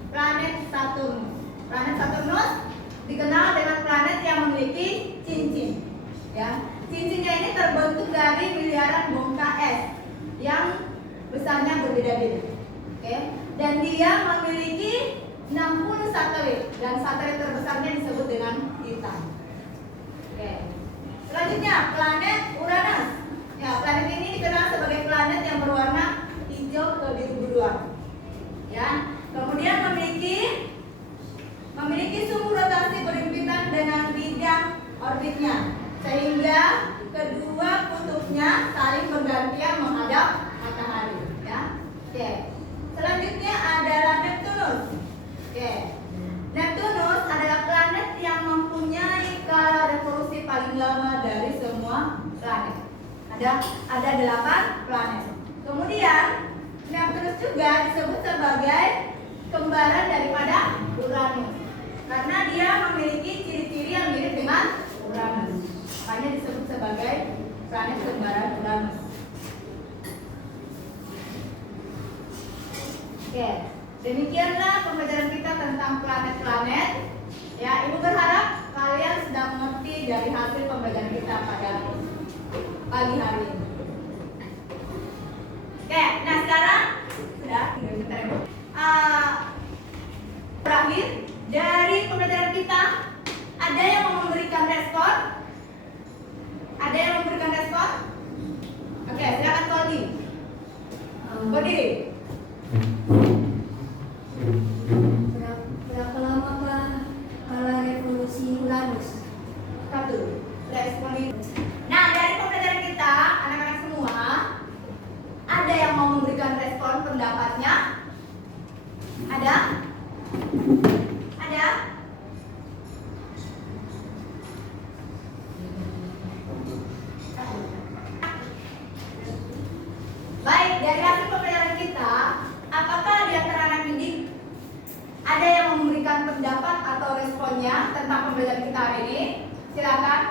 planet Saturnus. Planet Saturnus dikenal dengan planet yang memiliki cincin. Ya, cincinnya ini terbentuk dari miliaran bongkah es yang besarnya berbeda-beda. Oke, dan dia memiliki 60 satelit dan satelit terbesarnya disebut dengan Titan. Oke. Selanjutnya planet Uranus. Ya, planet ini dikenal sebagai planet yang berwarna hijau kebiru-biruan. Ya, kemudian memiliki suhu rotasi berhimpitan dengan bidang orbitnya, sehingga kedua kutubnya saling bergantian menghadap matahari. Ya, oke. Selanjutnya adalah Neptunus. Oke. Neptunus adalah planet yang mempunyai skala revolusi paling lama dari semua planet. Ada 8 planet. Kemudian Neptunus juga disebut sebagai kembaran daripada Uranus karena dia memiliki ciri-ciri yang mirip dengan Uranus. Makanya disebut sebagai planet kembaran Uranus. Oke, demikianlah pembelajaran kita tentang planet-planet. Ya, Ibu berharap kalian sudah mengerti dari hasil pembelajaran kita pada pagi hari ini. Oke, nah sekarang sudah bentar ya, Bu. Terakhir dari pembelajaran kita, ada yang mau memberikan respon? Ada yang memberikan respon? Oke, silakan Kodi. Berdiri. Berapa lama kala revolusi Uranus? Satu. Respon itu. Nah, dari pembelajaran kita, anak-anak semua, ada yang mau memberikan respon pendapatnya? Ada? Ada? Baik, dari hasil pembelajaran kita, apakah di antara anak didik ada yang memberikan pendapat atau responnya tentang pembelajaran kita hari ini? Silakan.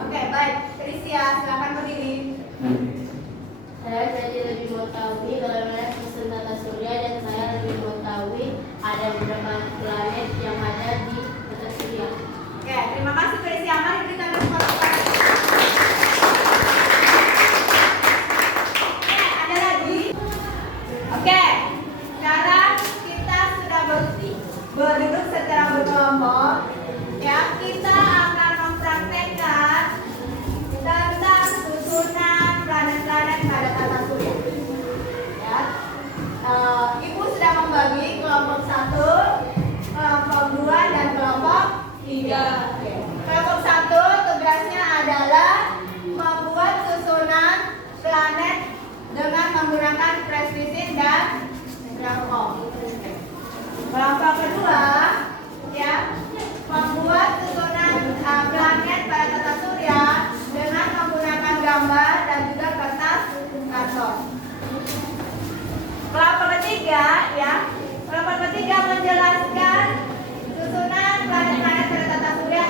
Oke, baik. Trisia, silakan berdiri. Saya jadi lebih mengetahui bagaimana sistem tata surya dan saya lebih mengetahui ada beberapa planet yang ada di tata surya. Oke, terima kasih Trisia. Mari berikan respon. Ada lagi? Oke, sekarang kita sudah berduduk secara berkelompok. Ya, kita akan mempraktekkan tentang susunan planet-planet pada tata surya. Ya, Ibu sudah membagi kelompok 1, kelompok 2, dan kelompok 3. Kelompok 1 tugasnya adalah membuat susunan planet dengan menggunakan presisi dan grafo. Kelompok kedua, ya, membuat susunan planet pada tata surya dengan menggunakan gambar dan juga kertas karton. Kelompok ketiga, ya, kelompok ketiga menjelaskan susunan planet-planet pada tata surya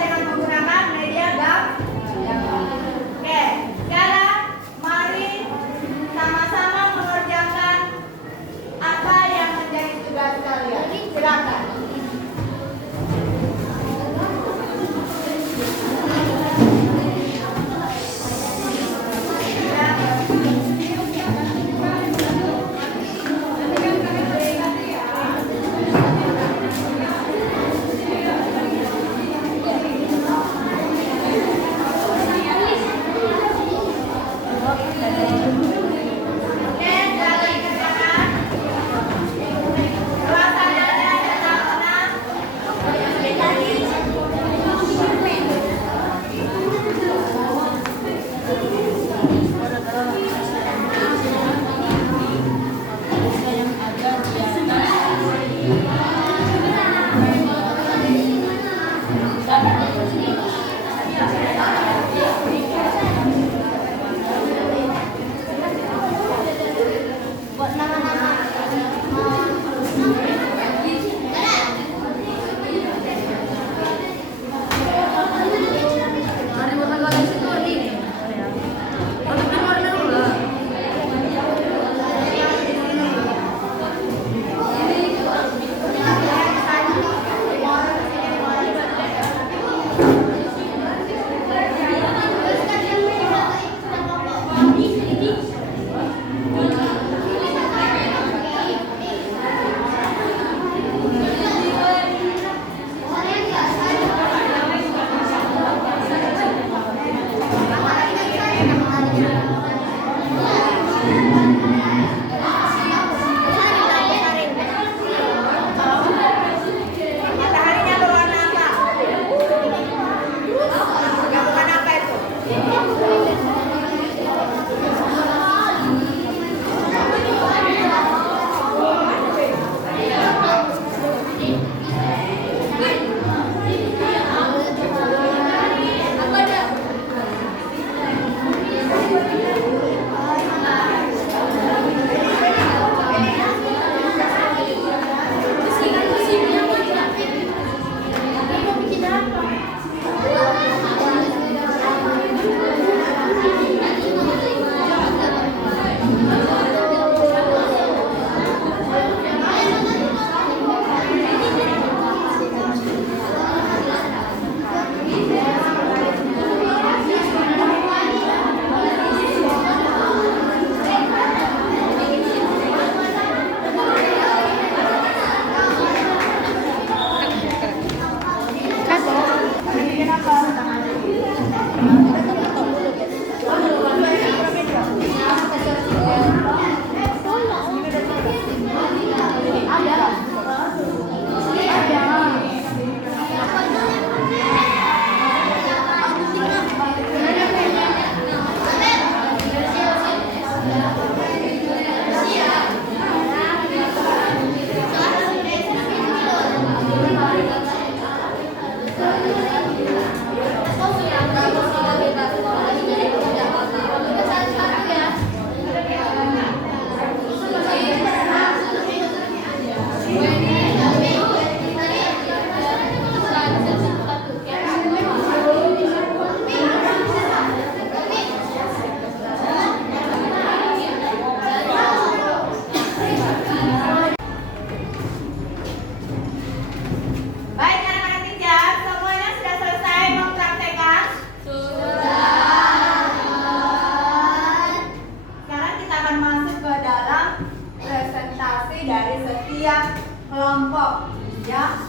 dari setiap kelompok. Ya.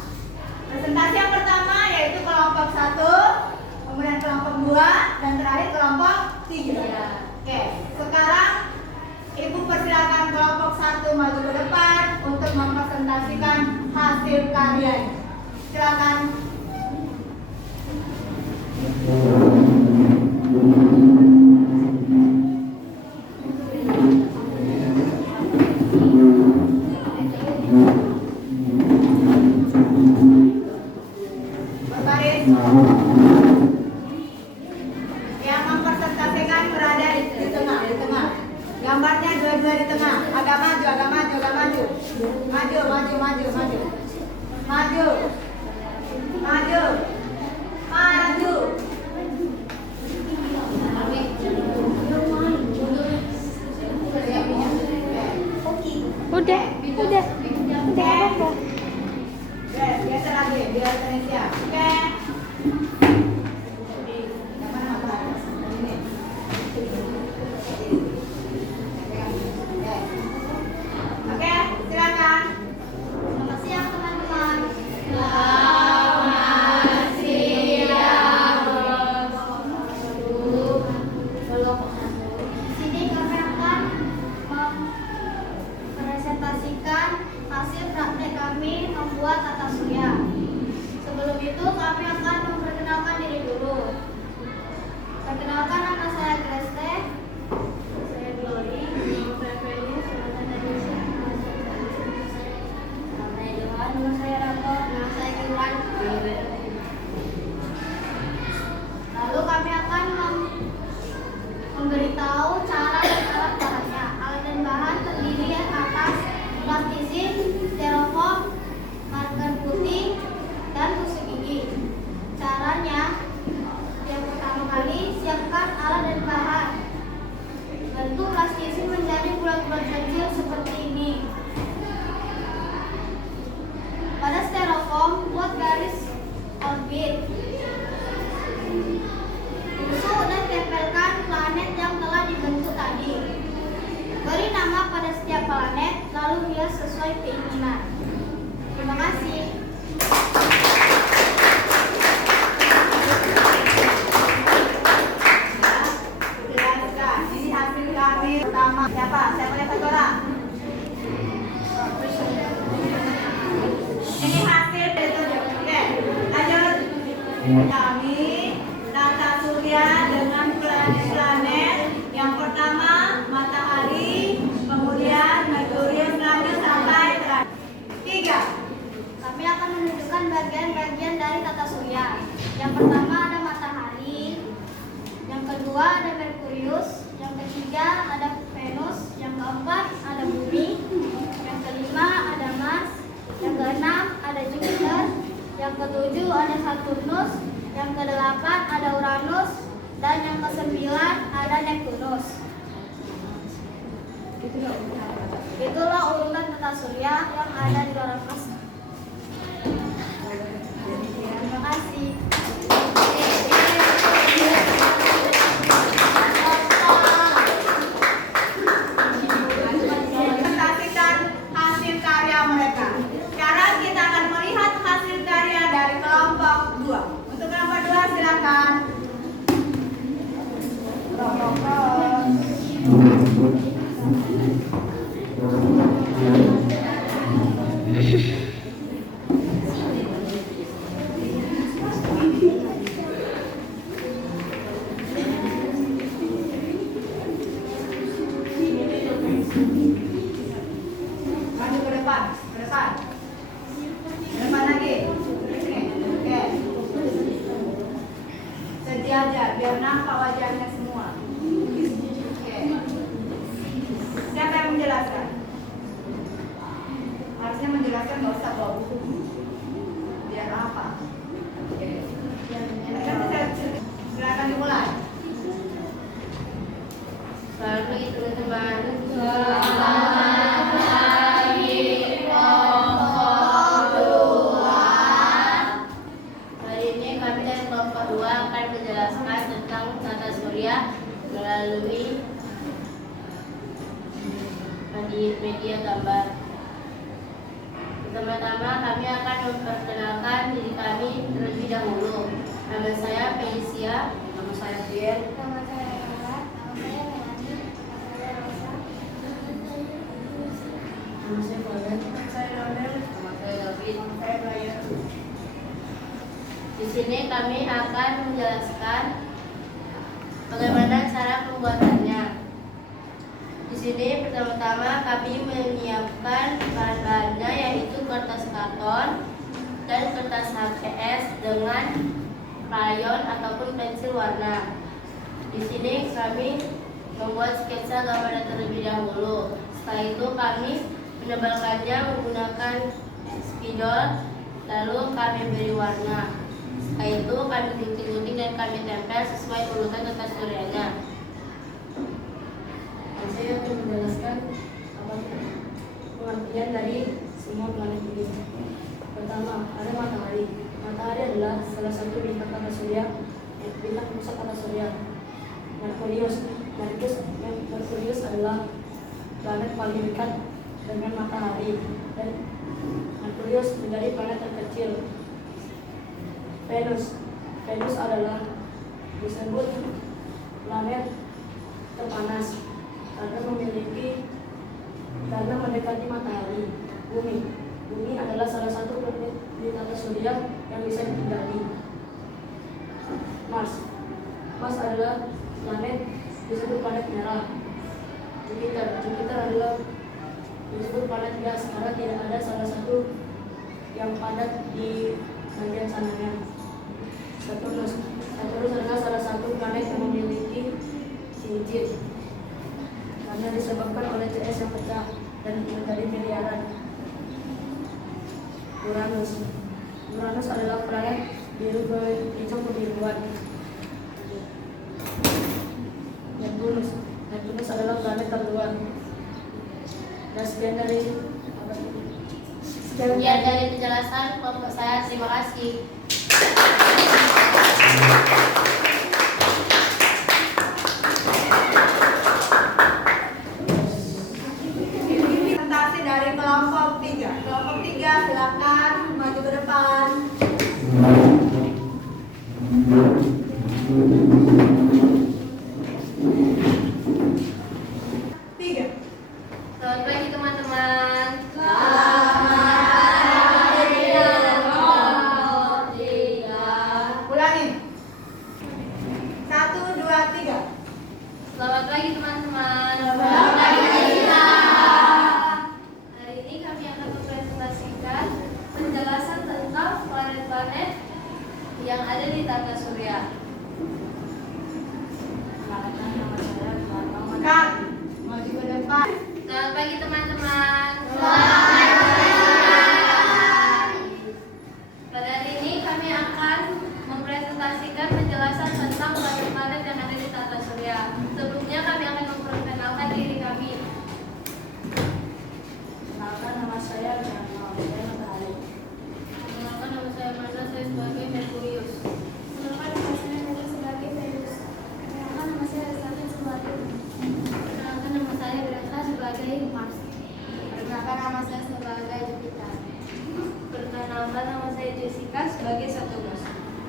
Presentasi yang pertama yaitu kelompok 1, kemudian kelompok 2, dan terakhir kelompok 3. Oke, sekarang Ibu persilakan kelompok 1 maju ke depan untuk mempresentasikan hasil karyanya. Silakan. Berbaris. Yang mempresentasikan berada di tengah, di tengah. Gambarnya dua-dua di tengah. Agak maju, agak maju, agak maju. Maju, maju, maju, maju. Maju. Maju. Maju. Udah apa? Biasa lagi, biar Indonesia. Oke. Yang mana matahari? Ini. Oke, silakan. Selamat siang teman-teman. Di sini kami akan mempresentasikan hasil praktek kami membuat tata surya. Sebelum itu kami akan memperkenalkan diri dulu. Perkenalkan, nama saya Greste. Saya Glory. Nama saya Feli. Nama saya Johan. Nama saya Ranto. Nama saya Kiran. Lalu kami akan memberitahu cara dan alat bahannya. Alat dan bahan terdiri atas plastisin, styrofoam, marker putih, dan tusuk gigi. Caranya, yang pertama kali siapkan alat dan bahan. Bentuk plastisin menjadi bulat-bulat kecil seperti ini. Pada styrofoam, buat garis orbit. Tusuk dan tempelkan planet yang telah dibentuk tadi. Beri nama pada setiap planet, lalu hias sesuai keinginan. Terima kasih. Jelaskan. Ini hasil kami pertama. Siapa? Siapa yang satu orang? Ini hasil dari tujuh. Oke, lanjut. Kami tata surya dengan planet-planet. Yang pertama matahari, kemudian Merkurius, lanjut sampai terakhir. 3. Kami akan menunjukkan bagian-bagian dari tata surya. Yang pertama ada matahari, yang kedua ada Merkurius, yang ketiga ada Venus, yang keempat ada bumi, yang kelima ada Mars, yang keenam ada Jupiter, yang ketujuh ada Saturnus, yang kedelapan ada Uranus, dan yang kesembilan ada Neptunus. Itulah urutan tata surya yang ada di luar angkasa. Terima kasih. Presentasikan hasil karya mereka. Sekarang kita akan melihat hasil karya dari kelompok 2. Untuk kelompok 2 silakan. Maju ke depan, ke depan. Ke depan lagi. Oke. Sejajar biar nampak wajahnya semua. Oke. Siapa yang menjelaskan? Harusnya menjelaskan, nggak usah bawa buku. Biar apa? Oke. Silakan dimulai. Selamat pagi teman-teman. Hari ini kami dari kelompok 2 akan menjelaskan tentang tata surya melalui media gambar. Pertama-tama kami akan memperkenalkan diri kami terlebih dahulu. Nama saya Felicia. Nama saya Fier. Nama saya Rara. Nama saya Melani. Nama saya Rosa. Nama saya Fadlan. Nama saya Ronel. Nama saya David. Nama saya Brian. Di sini kami akan menjelaskan bagaimana cara pembuatannya. Di sini pertama-tama kami menyiapkan bahan-bahannya, yaitu kertas karton dan kertas HPS dengan crayon ataupun pensil warna. Di sini kami membuat sketsa gambar terlebih dahulu. Setelah itu kami menebalkannya menggunakan spidol, lalu kami beri warna. Setelah itu kami gunting-gunting dan kami tempel sesuai urutan kertas suryanya. Saya akan menjelaskan pengertian dari semua planet ini. Pertama, ada matahari. Matahari adalah salah satu bintang tata surya, bintang pusat tata surya. Merkurius adalah planet paling dekat dengan matahari, dan Merkurius menjadi planet terkecil. Venus adalah disebut planet terpanas karena mendekati matahari. Bumi adalah salah satu planet di tata surya yang bisa ditinggali. Mars adalah planet disebut planet merah. Jupiter adalah disebut planet gas karena tidak ada salah satu yang padat di bagian sananya. Saturnus adalah salah satu planet yang memiliki cincin karena disebabkan oleh CS yang pecah dan menjadi miliaran. Uranus adalah planet biru hijau kebiruan. Neptunus adalah planet terluar. Dan sekian dari penjelasan kelompok saya. Terima kasih. Presentasi dari kelompok 3. Kelompok 3 silakan maju ke depan. Tiga. Selamat pagi teman-teman. Ulangin. 1, 2, 3. Selamat pagi teman-teman. Selamat pagi. Hari ini kami akan mempresentasikan penjelasan tentang planet-planet yang ada di tata surya. Perkenalkan, nama saya Muhammad. Kak, maju ke depan. Selamat pagi teman-teman. Pada hari ini kami akan mempresentasikan penjelasan tentang planet-planet yang ada di tata surya. Sebelumnya kami akan memperkenalkan diri kami. Kenalkan, nama saya Matahari. Kenalkan, nama saya Mana, saya sebagai Merkurius. Kenalkan nama saya Mega sebagai Venus. Kenalkan nama saya Rizalin sebagai Kenalkan, nama saya Greta sebagai Mars. Perkenalkan nama saya sebagai Jupiter. Perkenalkan, nama saya Jessica sebagai Saturnus.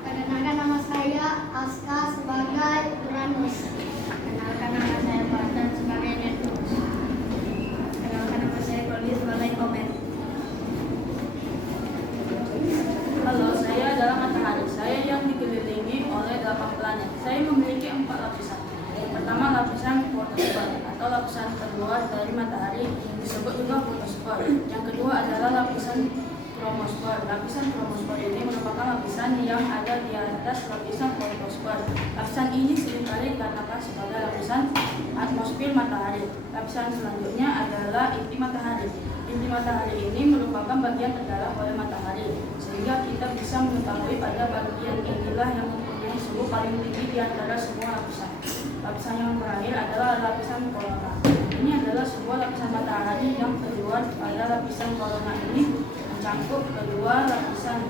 Perkenalkan nama saya Aska sebagai Uranus. Kenalkan, nama saya Fadlan sebagai Neptunus. Kenalkan, nama saya Cody sebagai Comet. Halo, saya adalah Matahari. Saya yang dikelilingi oleh 8 planet. Saya memiliki 4 lapisan. Yang pertama, lapisan fotosfer atau lapisan terluar dari matahari, disebut juga fotosfer. Yang kedua adalah lapisan kromosfer. Lapisan kromosfer ini merupakan lapisan yang ada di atas lapisan fotosfer. Lapisan ini seringkali dikatakan sebagai lapisan atmosfer matahari. Lapisan selanjutnya adalah inti matahari. Inti matahari ini merupakan bagian terdalam oleh matahari, sehingga kita bisa mengetahui pada bagian inilah yang mempunyai suhu paling tinggi di antara semua lapisan. Lapisan yang terakhir adalah lapisan korona. Ini adalah sebuah lapisan matahari yang terluar pada lapisan korona ini mencangkup kedua lapisan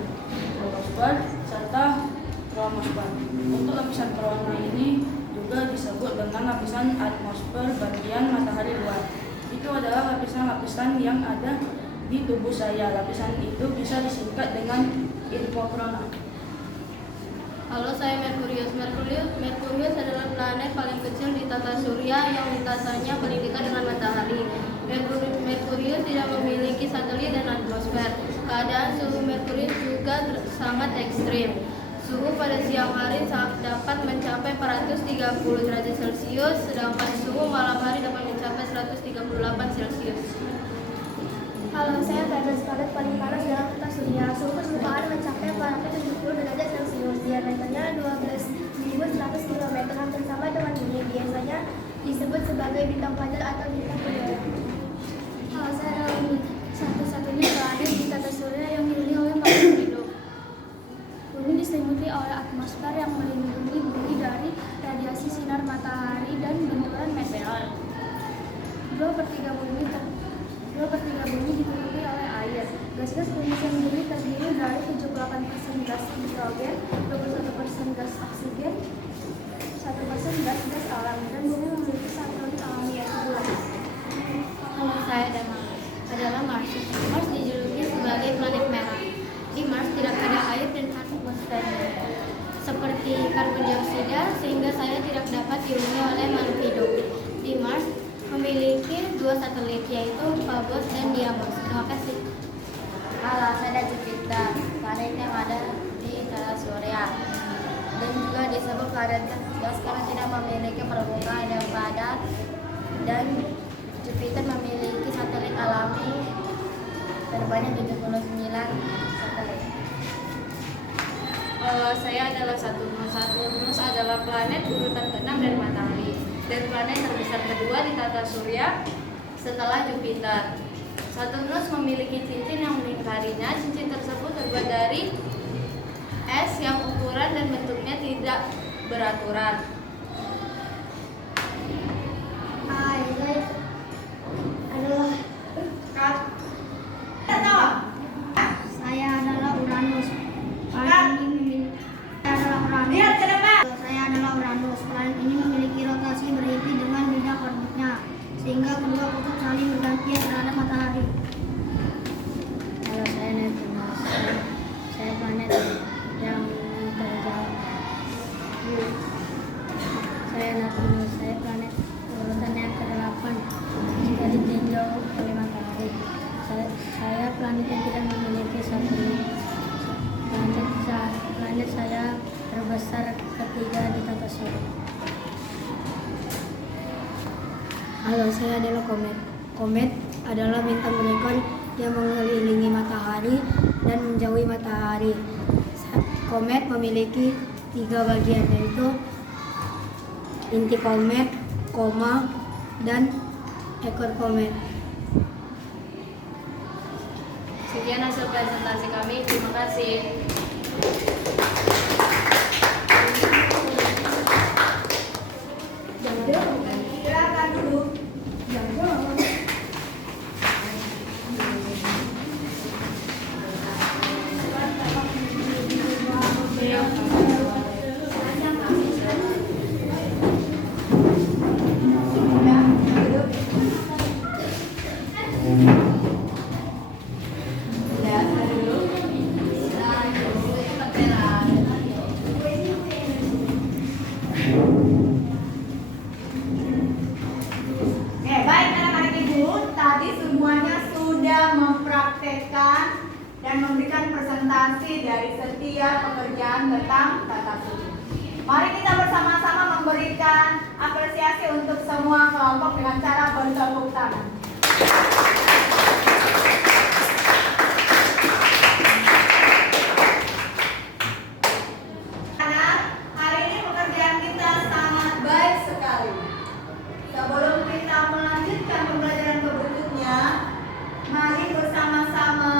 fotosfer serta kromosfer. Untuk lapisan korona ini juga disebut dengan lapisan atmosfer bagian matahari luar. Itu adalah lapisan-lapisan yang ada di tubuh saya. Lapisan itu bisa disingkat dengan infokrona. Halo, saya Merkurius. Merkurius adalah planet paling kecil di tata surya yang lintasannya paling dekat dengan matahari. Merkurius tidak memiliki satelit dan atmosfer. Keadaan suhu Merkurius juga sangat ekstrim. Suhu pada siang hari dapat mencapai 430 derajat Celcius, sedangkan suhu malam hari dapat mencapai 138 Celcius. Kalau saya Venus, planet paling panas dalam tata surya. Suhu permukaan mencapai 470 derajat Celcius. Diameternya 12.100 km, hampir sama dengan Bumi. Biasanya disebut sebagai bintang fajar atau bintang kedua. Kalau saya adalah satu-satunya planet di tata surya yang dihuni oleh makhluk hidup. Bumi diselimuti oleh atmosfer yang melindungi bumi dari radiasi sinar matahari dan benturan meteor. 2/3 bumi ditutupi oleh air. Gas-gas pengisian bumi terdiri dari 78% gas hidrogen, 21% gas oksigen, 1% gas alam, dan bumi memiliki satelit alami yaitu bulan. Kalau saya adalah Mars. Mars dijuluki sebagai planet merah. Di Mars tidak ada air dan atmosfer seperti karbon dioksida, sehingga saya tidak dapat dihuni oleh makhluk hidup. Di Mars memiliki 2 satelit, yaitu Phobos dan Deimos. Terima kasih. Halo, saya Jupiter, planet yang ada di tata surya dan juga disebut planet gas karena tidak memiliki permukaan yang padat, dan Jupiter memiliki satelit alami terbanyak 79 satelit. Saya adalah Saturnus. Saturnus adalah planet urutan ke-6 dari matahari dan planet terbesar kedua di tata surya setelah Jupiter. Saturnus memiliki cincin yang melingkarinya. Cincin tersebut terbuat dari es yang ukuran dan bentuknya tidak beraturan. Saya adalah Uranus. Planet ini memiliki rotasi berhenti dengan bidang orbitnya, sehingga kedua kutub saling bergantian terhadap matahari. Halo, saya Neptunus. Saya planet yang terjauh. Saya Neptunus. Saya planet urutan yang ke-8 jika ditinjau oleh matahari. Saya planet yang tidak memiliki satelit. Planet saya terbesar ketiga di tata surya. Halo, saya adalah komet. Komet adalah bintang berikon yang mengelilingi matahari dan menjauhi matahari. Komet memiliki 3 bagian, yaitu inti komet, koma, dan ekor komet. Sekian hasil presentasi kami. Terima kasih. Silakan duduk. Baik anak-anak ibu, tadi semuanya sudah mempraktekkan dan memberikan presentasi dari setiap pekerjaan tentang tata surya. Mari kita bersama-sama memberikan apresiasi untuk semua kelompok dengan cara bertepuk tangan. Anak, hari ini pekerjaan kita sangat baik sekali. Sebelum kita melanjutkan pembelajaran berikutnya, mari bersama-sama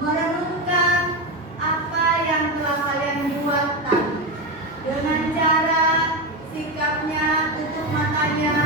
merenungkan apa yang telah kalian buat tadi. Dengan cara sikapnya, tutup matanya.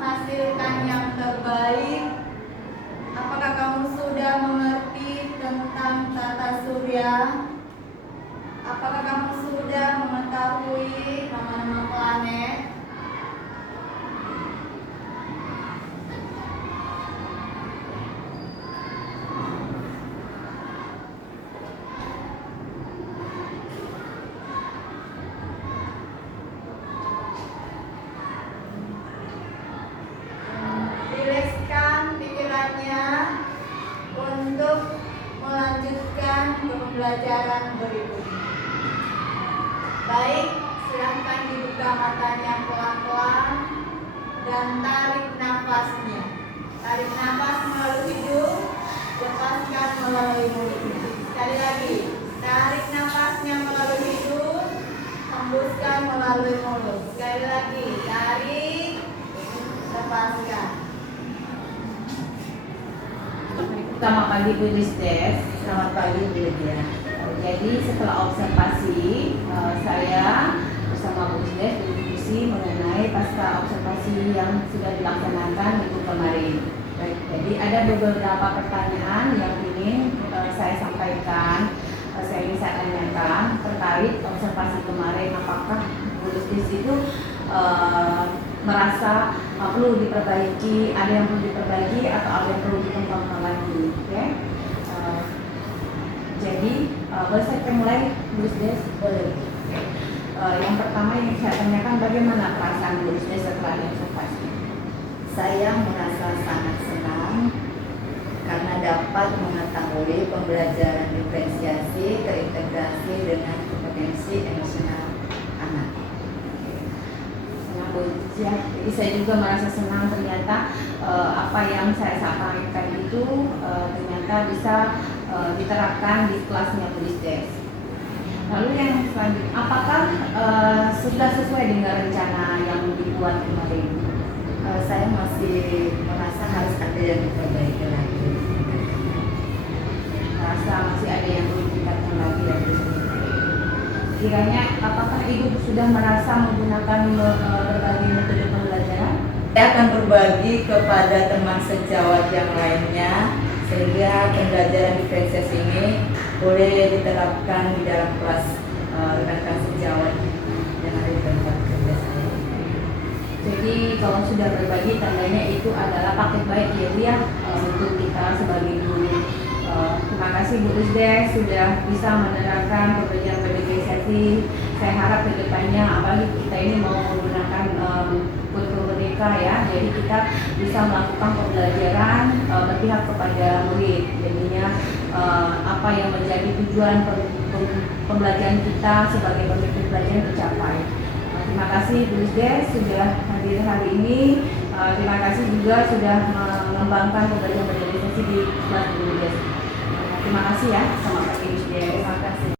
menghasilkan yang terbaik. Apakah kamu sudah mengerti tentang tata surya? Apakah kamu sudah mengetahui nama-nama planet? Rilekskan pikirannya untuk melanjutkan ke pembelajaran berikutnya. Baik, silahkan dibuka matanya pelan-pelan dan tarik nafasnya. Tarik nafas melalui hidung, lepaskan melalui mulut. Sekali lagi, tarik nafasnya melalui hidung, hembuskan melalui mulut. Sekali lagi, tarik, lepaskan. Selamat pagi Bu Lisdes. Selamat pagi Bu Lydia. Jadi setelah observasi saya bersama Bu Lisdes berdiskusi mengenai pasca observasi yang sudah dilaksanakan minggu kemarin. Baik, jadi ada beberapa pertanyaan yang ingin saya sampaikan, saya ingin saya tanyakan terkait observasi kemarin. Apakah Bu Lisdes itu merasa perlu diperbaiki, ada yang perlu diperbaiki atau ada yang perlu dikembangkan lagi, oke? Jadi boleh saya mulai, Bu Lisdes? Boleh. Yang pertama yang saya tanyakan, bagaimana perasaan Bu Lisdes setelah observasi? Saya merasa sangat senang karena dapat mengetahui pembelajaran diferensiasi terintegrasi dengan kompetensi emosional anak. Ya, jadi saya juga merasa senang ternyata apa yang saya sampaikan itu ternyata bisa diterapkan di kelasnya Bu Lisdes. Lalu yang selanjutnya, apakah sudah sesuai dengan rencana yang dibuat kemarin? Saya masih merasa harus ada yang diperbaiki lagi. Merasa masih ada yang perlu ditingkatkan lagi ya Bu Lisdes. Kiranya apakah Ibu sudah merasa menggunakan berbagai metode pembelajaran? Saya akan berbagi kepada teman sejawat yang lainnya sehingga pembelajaran diferensiasi ini boleh diterapkan di dalam kelas rekan-rekan sejawat yang ada di tempat kerja saya. Jadi kalau sudah berbagi tandanya itu adalah paket baik ya Bu ya untuk kita sebagai guru. Terima kasih Bu Lisdes sudah bisa menerapkan pembelajaran diferensiasi. Saya harap ke depannya apalagi kita ini mau menggunakan kurikulum merdeka ya, jadi kita bisa melakukan pembelajaran berpihak kepada murid. Jadinya apa yang menjadi tujuan pembelajaran kita sebagai pemimpin pelajaran tercapai. Terima kasih Bu Lisdes sudah hadir hari ini. Terima kasih juga sudah mengembangkan pembelajaran diferensiasi di kelas Bu Lisdes. Terima kasih ya, selamat pagi Bu Lisdes. Terima kasih.